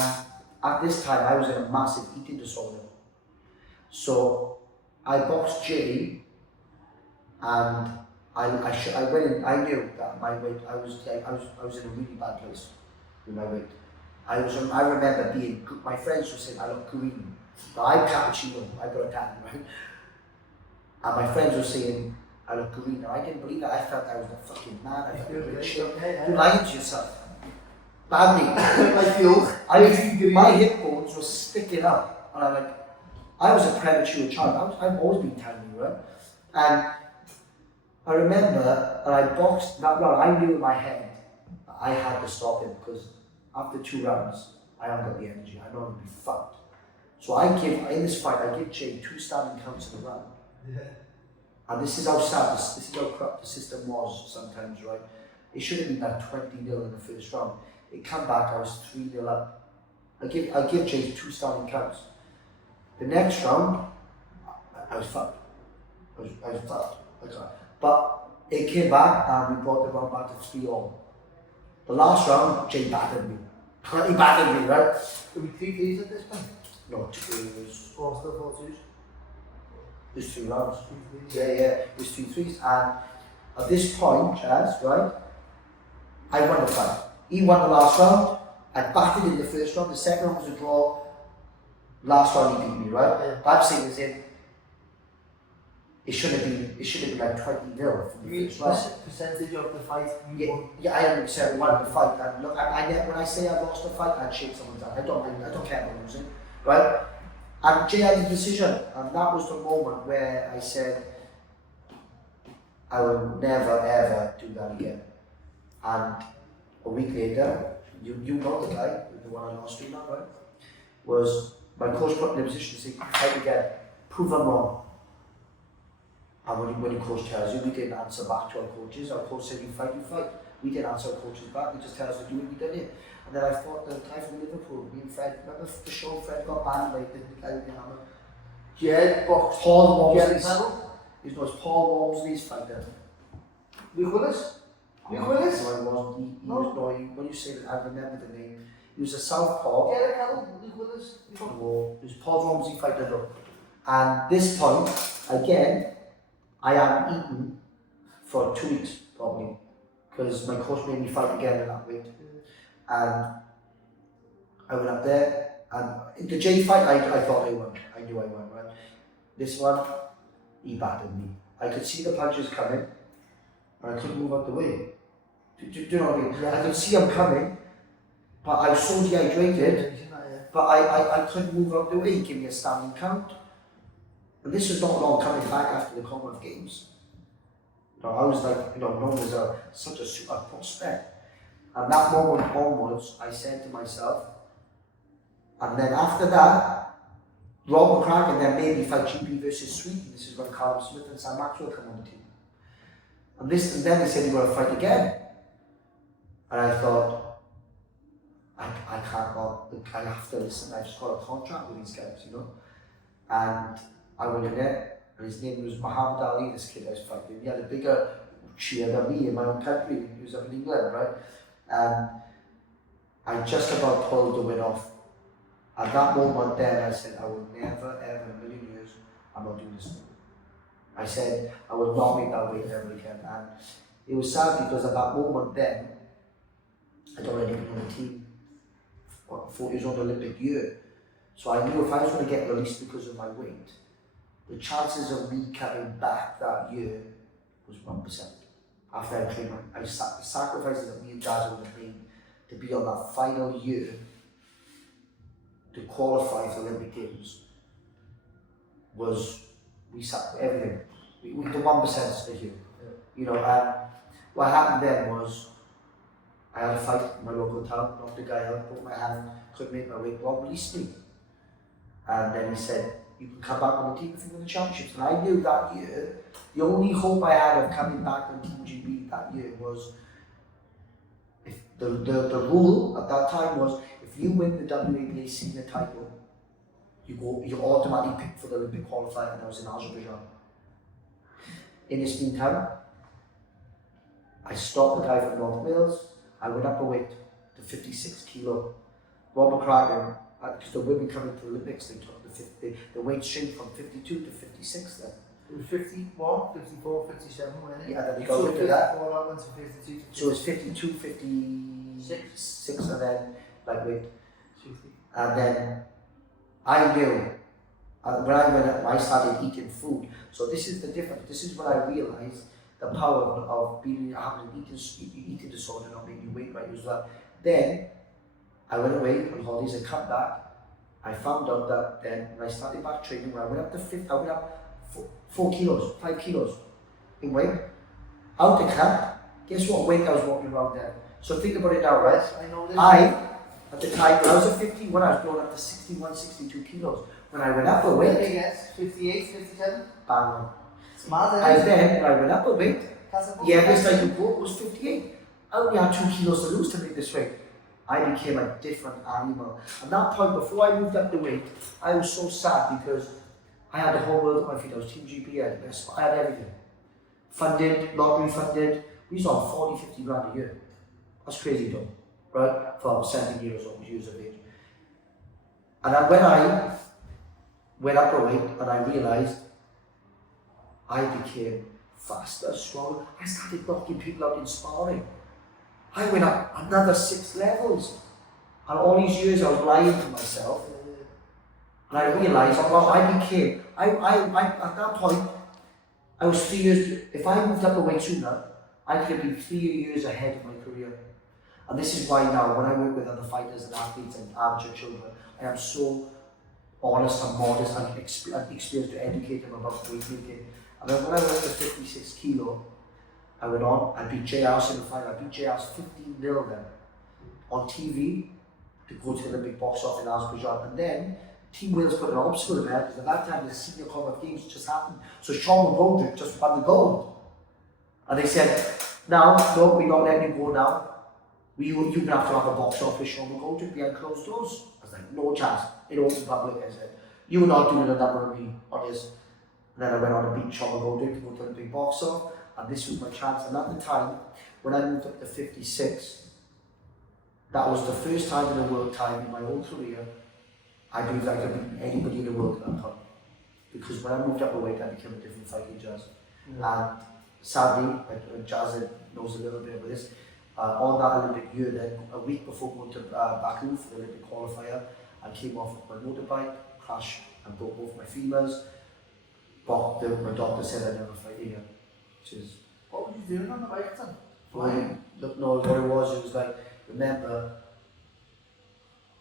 at this time, I was in a massive eating disorder. So I boxed Jay, and I went in, I knew that my weight, I was in a really bad place with my weight. I remember my friends were saying I look green. Now I'm cappuccino, I got a tan, right? And my friends were saying I look green. Now I didn't believe it. I felt I was a fucking man. I felt like shit. You're lying to yourself. Badly. Like my hip bones were sticking up, and I was a premature child. I've always been tiny, right? And I remember, and I boxed that round. I knew in my head I had to stop him because after 2 rounds, I haven't got the energy. I know I'm gonna be fucked. So in this fight, I give Jay 2 standing counts in a round. Yeah. And this is how sad, this is how corrupt the system was sometimes, right? It should have been like 20-0 in the first round. It came back, I was 3-0 up. I give Jay 2 standing counts. The next round, I was fucked. I was fucked. But it came back and we brought the round back to 3-all. The last round, Jay battered me. He battered me, right? Did we 3-3s at this point? No, it was 4-2s? There's 2 rounds. Yeah, there's 2 threes. And at this point, Chaz, right, I won the fight. He won the last round. I batted in the first round. The second round was a draw. Last round he beat me, right? Yeah. But I'm saying is it should have been like 20-0 from the first round. Percentage of the fight you won? Yeah, I 100% won the fight. And look, when I say I lost the fight, I'd shake someone's hand. I don't care about losing, right? And Jay had the decision, and that was the moment where I said, I will never ever do that again. And a week later, you know the guy, the one I lost to now, right? Was my coach put me in a position to say, fight again, prove I'm wrong. And when your coach tells you, we didn't answer back to our coaches. Our coach said, you fight. We didn't answer our coaches back, they just tell us to do it, we did it. And then I fought the guy from Liverpool, me and Fred. Remember the show Fred got banned by the guy with the hammer? Jed boxed Paul Jerry Walmsley's. Medal. It was Paul Walmsley's fighter. Luke Willis? Luke Willis? No, he wasn't. When you say that, I remember the name. He was a southpaw. Jerry Medal, Luke Willis. No, it was Paul Walmsley fighter though. And this point, again, I hadn't eaten for 2 weeks probably, because my coach made me fight again in that weight. And I went up there, and the Jay fight, I thought I won. I knew I won, right? This one, he battered me. I could see the punches coming, and I couldn't move out the way. Do you know what I mean? Yeah. I could see him coming, but I was so dehydrated, but I couldn't move out the way. He gave me a standing count. And this was not long coming back after the Commonwealth Games. I was like, known as such a super prospect. And that moment onwards, I said to myself, and then after that, Rob McCracken then made me fight GB versus Sweden. This is when Carl Smith and Sam Maxwell come on the team. And then they said, you're going to fight again. And I thought, I can't, I have to listen, I've just got a contract with these guys, And I went in there, and his name was Muhammad Ali, this kid I was fighting. He had a bigger cheer than me in my own country. He was up in England, right? And I just about pulled the win off. At that moment then, I said, I will never, ever in a million years, I'm not doing this. I said, I will not make that weight ever again. And it was sad because at that moment then, I'd already been on the team for his own Olympic year. So I knew if I was going to get released because of my weight, the chances of me coming back that year was 1%. After I trained, the sacrifices that me and Jazz would have made to be on that final year to qualify for Olympic Games was, we sat everything. We the 1% stay here. And what happened then was, I had a fight in my local town, knocked the guy out, broke my hand, couldn't make my weight, Rob released me. And then he said, you can come back on the team if you win the championships. And I knew that year, the only hope I had of coming back on Team GB that year was, if the rule at that time was, if you win the WABA senior title, you automatically picked for the Olympic qualifier, and I was in Azerbaijan. In this meantime, I stopped the guy from North Wales. I went up a weight to 56 kilo. Rob McCracken, because the women coming to the Olympics, they took the weight straight from 52 to 56 then. It was 51, 54, 57, wasn't it? Yeah, then they got rid of that. I went to 52 to 56. So it's 52, 56, and then lightweight. 60. And then I knew, when I went up, I started eating food. So this is the difference. This is when I realized the power of having an eating disorder, not making weight right as well. Then I went away on holidays, I come back. I found out that then when I started back training, when I went up to fifth, I went up 4 kilos, 5 kilos in weight. Out of camp, guess what weight I was walking around there? So think about it now, right? I know this. At the time, when I was at 51, I was going up to 61, 62 kilos. When I went up a weight, I guess 58, 57. bang on. It's mad, And then when I went up a weight, yeah, this time you go, it was 58. I only had 2 kilos to lose to make this weight. I became a different animal. At that point, before I moved up the weight, I was so sad because I had the whole world at my feet. I was Team GB, I had everything. Funded, lottery funded. We was on 40, 50 grand a year. That's crazy though, right? For 17 years of age. And then when I went up a weight and I realized I became faster, stronger. I started knocking people out in sparring. I went up another 6 levels. And all these years I was lying to myself. And I realized, I became, at that point, I was 3 years, if I moved up a weight sooner, I could have been 3 years ahead of my career. And this is why now, when I work with other fighters and athletes and amateur children, I am so honest and modest and experienced to educate them about weight making. And then when I went to 56 kilo, I went on, I beat Jay House in the final. I beat Jay House 15-0 then on TV to go to the Olympic box off in Azerbaijan. And then Team Wales put an obstacle there because at that time the Senior Commonwealth Games just happened. So Sean McGoldrick just won the gold. And they said, no, we're not letting you go now. You're going to have a box off with Sean McGoldrick behind closed doors. I was like, no chance. In open public, I said, you're not doing a number of me on this. And then I went on to beat Sean McGoldrick to go to the Olympic box off. And this was my chance. And at the time, when I moved up to 56, that was the first time in the world time in my whole career I believed I could beat anybody in the world at that time. Because when I moved up a weight, I became a different fighting Jazz. And sadly, Jazz knows a little bit about this, on that Olympic year then, a week before going to Baku for the Olympic qualifier, I came off my motorbike, crashed and broke both my femurs. But my doctor said I'd never fight again. Which is, what were you doing on the bike then? No, what it was like, remember,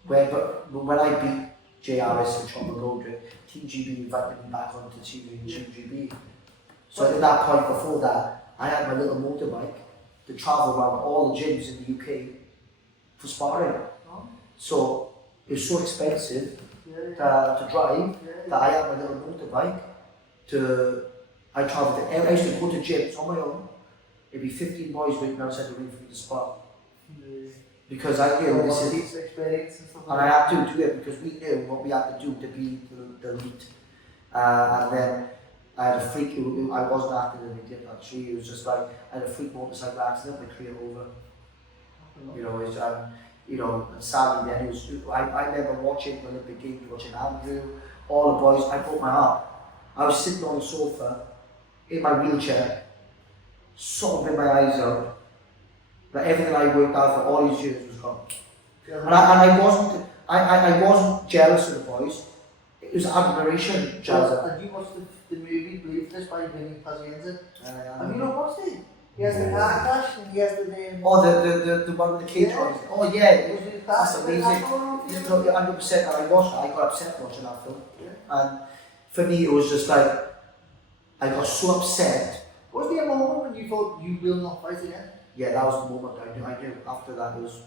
when I beat JRS and Sean McGoldrick, Team GB invited me back onto Team GB. So at that point before that, I had my little motorbike to travel around all the gyms in the UK for sparring. Oh. So it was so expensive Yeah. to drive that I had my little motorbike I travelled to, I used to go to gyms on my own. It'd be 15 boys waiting outside the ring for me to spar. Because I knew this is, experience and stuff and I had to do it because we knew what we had to do to be the elite. And then I had a freak, I wasn't acting in the dip actually, it was just like, I had a freak motorcycle accident, my career over. You know, and sadly then it was, I remember watching the Olympic Games, watching Andrew, all the boys, I broke my heart. I was sitting on the sofa, in my wheelchair, sobbing my eyes out, that everything I worked out for all these years was gone. And I wasn't jealous of the boys, it was admiration, Jazza. And you watched the movie Believe This by Vinny Pazienza? Have you know. not watched it? He has the car crash and he has the name. Oh, the one with the kids Yeah. on it. Oh yeah, Was it that's that- amazing. that- No, 100%, and I got upset watching that film. Yeah. And for me it was just like, I got so upset. Was there a moment when you thought you will not fight again? Yeah, that was the moment I knew. After that it was,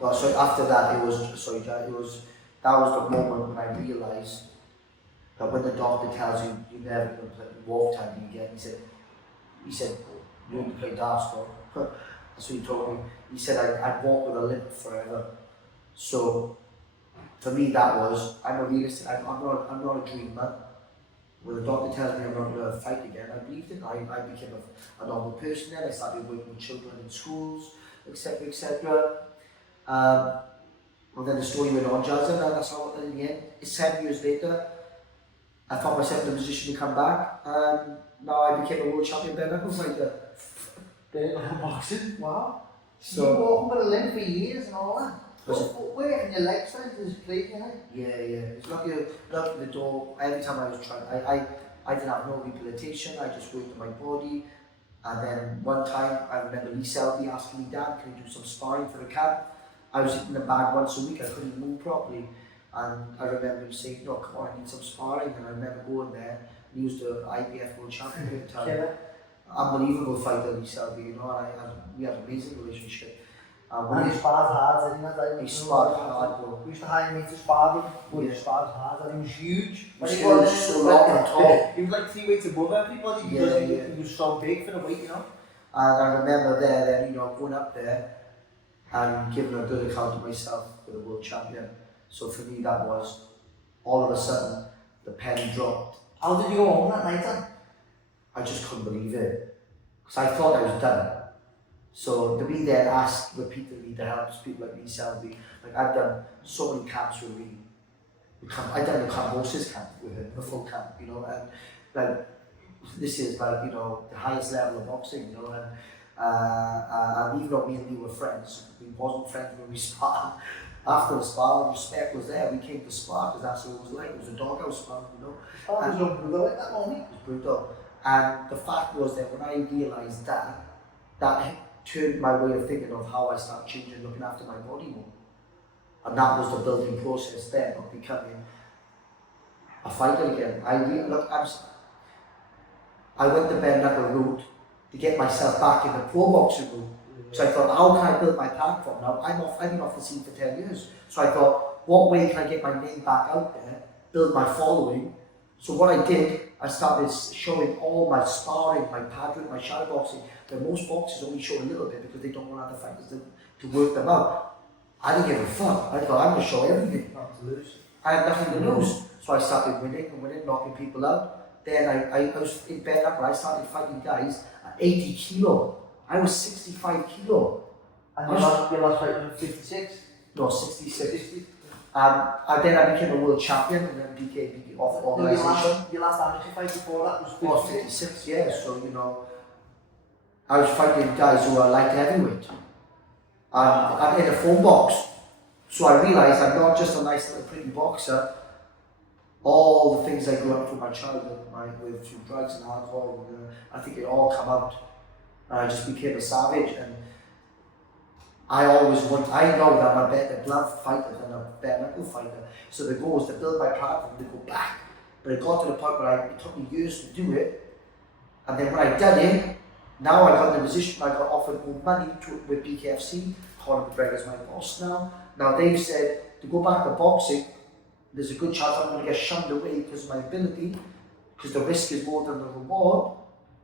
well, sorry, after that it was, sorry, that was the moment when I realised that when the doctor tells you you're never going to play walk time again, he said, you need to play darts, bro. That's what he told me. He said I'd walk with a limp forever. So for me that was, I'm a realist, I'm not a dreamer. When the doctor tells me I'm not going to fight again, I believed it. I became a normal person then. I started working with children in schools, etc., etc. And then the story went on, Jazza, and that's how in the end, 7 years later, I found myself in a position to come back, and now I became a world champion bare knuckle fighter. Boxing? Wow. So, you walking with a limp for years and all that? Was Where in your leg strength is great, you know? yeah. It's lucky the door. Every time I was trying, I didn't have no rehabilitation. I just worked on my body. And then one time, I remember Lee Selby asking me, Dan, can you do some sparring for the camp? I was eating the bag once a week. I couldn't move properly. And I remember him saying, no, come on, I need some sparring. And I remember going there. He was the IBF world champion at the time. Killer. Unbelievable fighter, Lee Selby, you know, and we had an amazing relationship. And he sparred hard, didn't he? He sparred hard, bro. We used to hire me to spar him, but he Yeah. sparred hard, and he was huge. He was When huge, was so long and tall. He was like 3 weights above everybody because Yeah. he was so big for the weight, you know? And I remember then, going up there and giving a good account of myself for the world champion. So for me, that was, all of a sudden, the penny dropped. How did you go home that night then? I just couldn't believe it. Because I thought I was done. So to be there and ask repeatedly to help people like me, Selby, like I've done so many camps with me. I've done the Cambosis camp with him, the full camp, you know, and like, this is like, you know, the highest level of boxing, you know, and even though me and Lee were friends, we wasn't friends when we sparred. After the spar, respect was there. We came to spar because that's what it was like. It was a doghouse spar, you know. I was on brutal at that moment. It was brutal. And the fact was that when I realised that turned my way of thinking of how I started changing, looking after my body more. And that was the building process then of becoming a fighter again. I went the bare knuckle route to get myself back in the pro boxing route. So I thought, how can I build my platform now? I've been off the scene for 10 years. So I thought, what way can I get my name back out there, build my following? So what I did, I started showing all my sparring, my paddling, my shadow boxing. But most boxers only show a little bit because they don't want other fighters to work them out. I didn't give a fuck. I thought, I'm going to show everything. Not to lose. I had nothing to lose. So I started winning, knocking people out. Then I was in bare knuckle. I started fighting guys at 80 kilo. I was 65 kilo. And your last fight was 56? No, 66. And then I became a world champion and then BKB off organisation. Your last amateur fight before that was 56? Oh, 56, yeah. So, you know, I was fighting guys who are light heavyweight. I'm in a phone box. So I realised I'm not just a nice little pretty boxer. All the things I grew up from my childhood, with through drugs and alcohol, I think it all come out. And I just became a savage. And I know that I'm a better glove fighter than a bare knuckle fighter. So the goal was to build my platform to go back. But it got to the point where it took me years to do it. And then when I done it, now I got in the position, I got offered more money with BKFC. Conor McGregor's my boss now. Now they've said, to go back to boxing, there's a good chance I'm going to get shunned away because of my ability, because the risk is more than the reward.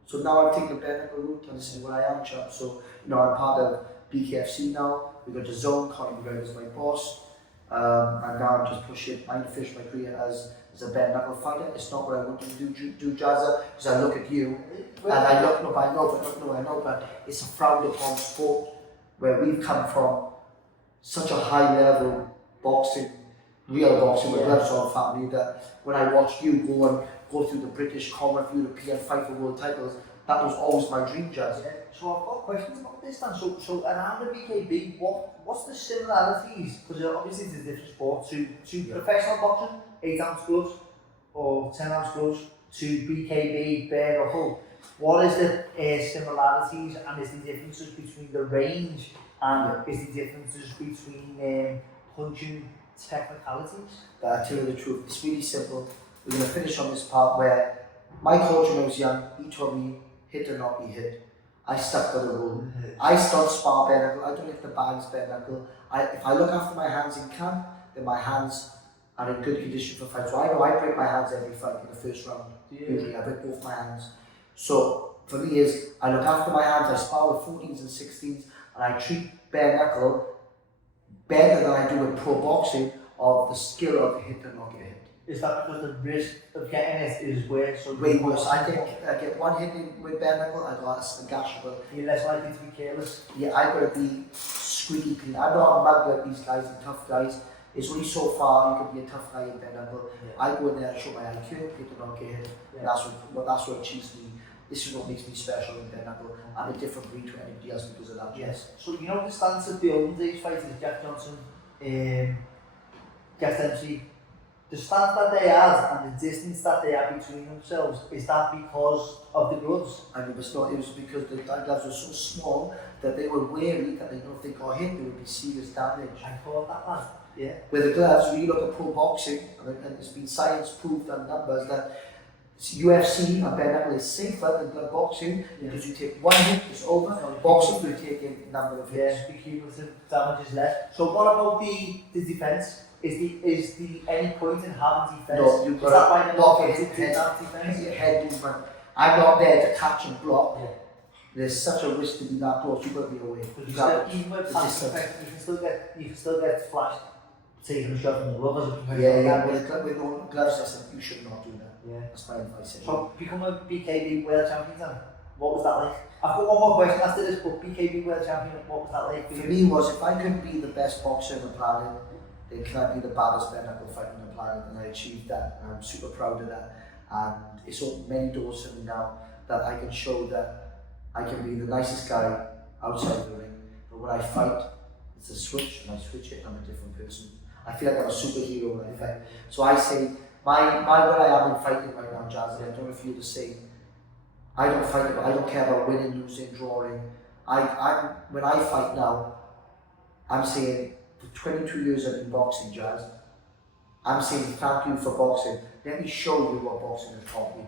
So now I'm taking the bare knuckle route, and this is where I am, chap. So, I'm part of BKFC now. We've got the zone, Conor McGregor's my boss. And now I'm just pushing, I'm to finish my career as a bare knuckle fighter. It's not what I want to do Jazza, because I look at you, and I know, but it's a frowned upon sport where we've come from such a high level boxing, real boxing with gloves on family, that when I watched you go through the British, Commonwealth, European, fight for world titles, that was always my dream, Jazz. Yeah. So I've got questions about this then. So around the BKB, what's the similarities? Because obviously it's a different sport to professional boxing, 8-ounce gloves or 10-ounce gloves, to BKB, bare knuckle. What is the similarities, and is the differences between the range, and is the differences between punching technicalities? But I tell you the truth, it's really simple. We're going to finish on this part where my coach when I was young, he told me, hit or not be hit. I stuck to the rule. I don't spar bare knuckle, I don't hit the bags bare knuckle. If I look after my hands in camp, then my hands are in good condition for fight. So I know I break my hands every fight in the first round. Usually I break both my hands. So for me is, I look after my hands, I spar with 14s and 16s, and I treat bare knuckle better than I do with pro boxing of the skill of the hit and not get hit. Is that because the risk of getting it is worse? So way worse. I get one hit with bare knuckle, I got a gash, but you're less likely to be careless. Yeah, I gotta be squeaky clean. I'm not a mug like these guys, the tough guys. It's only so far you can be a tough guy in bare knuckle. I go in there and show my IQ, hit and not get hit. That's what achieves me. This is what makes me special in bare knuckle. I'm a different breed to anybody else because of that. Yes. So the stance of the olden days fighters, Jack Johnson, Jack Dempsey, the stance that they had and the distance that they had between themselves, is that because of the gloves? And it was because the gloves were so small that they were wary that they know if they got hit there would be serious damage. I thought that was, yeah. With the gloves, when you look at pro boxing, and it's been science proved on numbers that UFC and bare knuckle is safer than glove boxing because you take one hit, it's over. Boxing, you take a number of hits. Yeah, the cumulative damage is less. So what about the defence? Is the any point in having defence? No, you've got that why block not it, defence? Head movement. I'm not there to catch and block. There's such a risk to be that close. You've got to be away. Even with pass effect, you can still get flashed, taking a shot from the glove as a professional. Yeah. With no gloves, I said you should not do that. Yeah. That's my advice. So become a BKB world champion then. What was that like? I've got one more question after this, but BKB world champion, what was that like? For me was, if I could be the best boxer on the planet, then can I be the baddest bare knuckle fighter on the planet? And I achieved that, and I'm super proud of that. And it's opened many doors for me now that I can show that I can be the nicest guy outside the ring, but when I fight, it's a switch, and I switch it, and I'm a different person. I feel like I'm a superhero when I fight. So I say, my what I am in fighting right now, Jazz, and I don't know if you're the same. I don't fight, I don't care about winning, losing, drawing. When I fight now, I'm saying, for 22 years I've been boxing, Jazz. I'm saying thank you for boxing. Let me show you what boxing has taught me.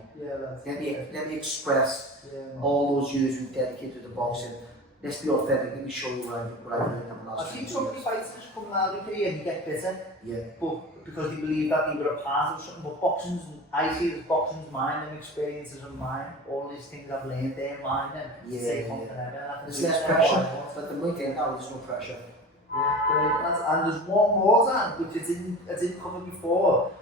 Let me express all those years we've dedicated to boxing. Let's be authentic. Let me show you what I've learned in the last I've few seen so years. many fighters coming out of the career and get bitter. Yeah. But because they believe that they were a part of something. But I see it as boxing's mine and experiences of mine. All these things I've learned, they're mine. And There's less pressure, but the way they're now, there's no pressure. Yeah, and there's one more time, which I didn't cover before.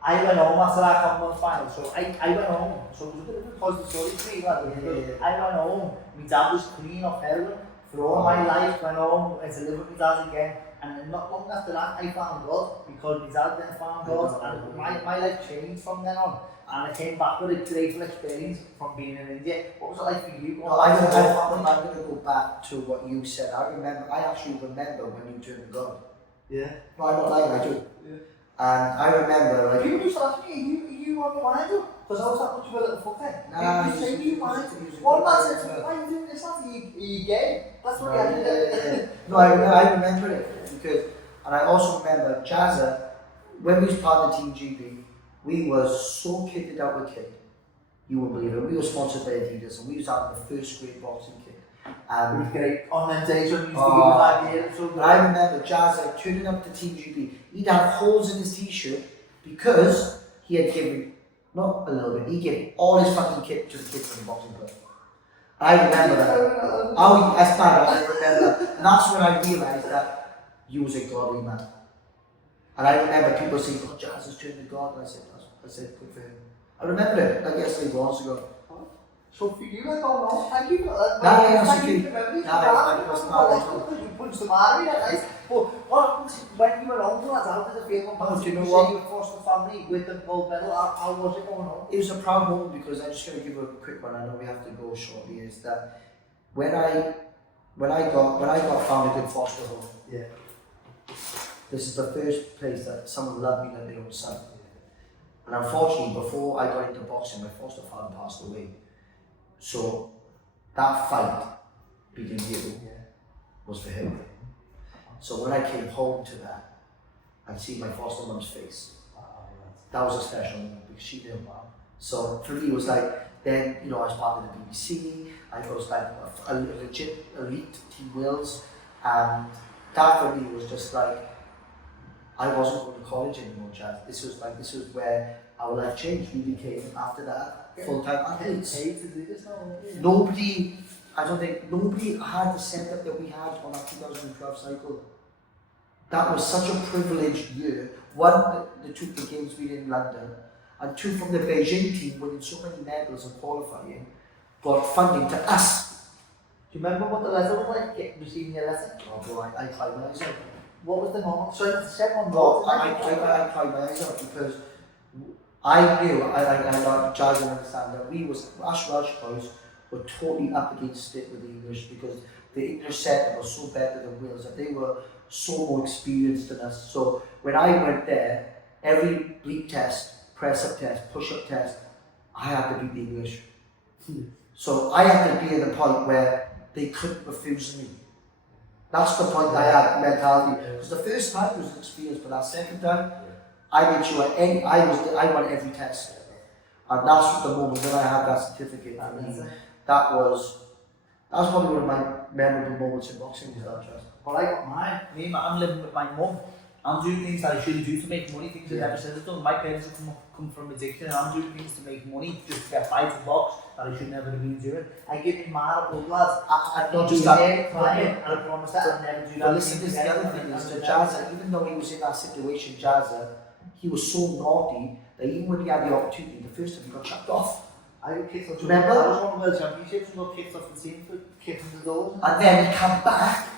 I went home after that Commonwealth final, so I went home. So it was a bit of a positive story for me, I went home, my dad was clean off heroin for all my life, went home to live with my dad again, and then not long after that I found God, because my dad then found God, and my life changed from then on. And I came back with a grateful experience from being in India. What was it like for you? I'm going to go back to what you said. I actually remember when you turned God. Yeah. No, I'm not lying, I do. Yeah. And I remember, like, people used to ask me, you want what I do? Because I was that much of a little fuckhead. Nah, you say you want to. One man said to me, why are you doing this? Are you gay? That's what I did. No, I remember it because, and I also remember Jazza, when we was part of Team GB, we was so kitted out with kid. You wouldn't believe it. We were sponsored by Adidas, and we was having the first grade boxing kit. It was great. On them days when we used to give Oh. us ideas. So And I remember Jazza turning up to Team GB. He'd have holes in his t-shirt because he had given, not a little bit, he gave all his fucking kit to the kids from the boxing club. I remember that. Oh, that's bad, I remember. And that's when I realised that you was a godly man. And I remember people saying, oh, Jazz has turned to God. And I said, good for him. I remember it, like yesterday, months ago. So for you, I don't know. Thank you for that. Yeah, Thank okay. you for memories. Yeah, it was not because you punched the Mary that night. But what happened when you were older, lads? How did it feel? Oh, do you know say what? you were foster family with the gold medal. How was it going on? It was a proud moment because I'm just going to give a quick one. I know we have to go shortly. Is that when I got found a good foster home. Yeah. This is the first place that someone loved me like their own son. And unfortunately, before I got into boxing, my foster father passed away. So that fight beating you was for him. So when I came home to that and see my foster mum's face, that was a special moment because she did well. So for me, it was like, then, you know, I was part of the BBC, I was like a legit elite Team Wales, and that for me was just like, I wasn't going to college anymore, Chaz. This was where our life changed. We became, after that, full-time athletes. Nobody had the setup that we had on our 2012 cycle. That was such a privileged year. One, they took the games we did in London, and two, from the Beijing team winning so many medals and qualifying, brought funding to us. Do you remember what the letter was like, receiving your letter? Oh bro, I cried my eyes out. What was the moment? Sorry, that's the second one. No, I cried my eyes out because I knew, I Jazz and understand that us Welsh boys were totally up against it with the English because the English setup was so better than Wales, that they were so more experienced than us. So when I went there, every bleep test, press up test, push up test, I had to beat the English. So I had to be at the point where they couldn't refuse me. That's the point I had mentality. Because the first time was an experience, but that second time, I made sure I won every test. And that's the moment when I had that certificate for me. That was probably one of my memorable moments in boxing, was that, Trust. Well, I got mine. I'm living with my mum. I'm doing things that I shouldn't do to make money, things I never said I've done. My parents have come from addiction, and I'm doing things to make money just to get by to box that I should never have been doing. I give me mad up, lads. I not do just that, that, and I promise that I'll never do that. but listen, this is the other thing, is that Jazza, even though he was in that situation, Jazza, he was so naughty that even when he had the opportunity, the first time he got chucked off. I got kicked off. Remember? I was on the World Championships and got kicked off the team for kicking the doors. And then he came back.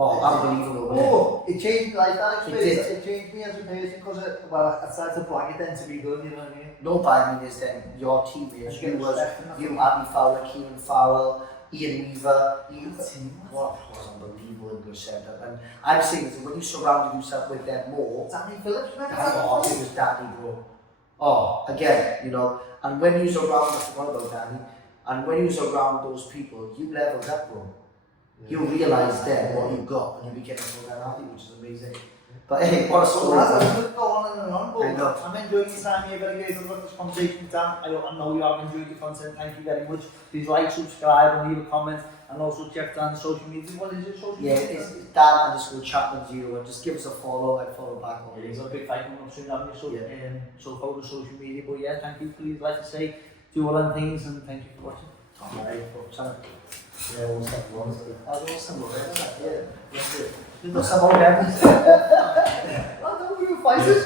Oh, unbelievable. Oh, it changed me like that experience. It It changed me as a person because I started to blag it then to be good, you know what I mean? No, but I mean, is then your teammates, you, Abby Fowler, Keenan Farrell, Ian Weaver, what was unbelievable English setup. And I'm saying that when you surrounded yourself with them more, Danny Phillips, remember oh, it was Danny, bro. Oh, again, you know, and when you was around, I forgot about Danny, and when you was around those people, you leveled up, bro. You realised then what you got, and you became a full-time athlete, which is amazing. But hey, what a story. I could go on and on, I know. but I'm enjoying your time here, very grateful for this conversation, Dan. I know you have enjoyed the content, thank you very much. Please like, subscribe, and leave a comment, and also check Dan's social media. What is your social media? Yeah, it's Dan Chapman 0, and just give us a follow, I follow back on He's it. got a big fight coming up soon, haven't you? So, Yeah. so follow social media. But yeah, thank you. Please, like I say, do all them things, and thank you for watching. Alright, Yeah, what's that? yeah. Some more memories. I thought we were fighters.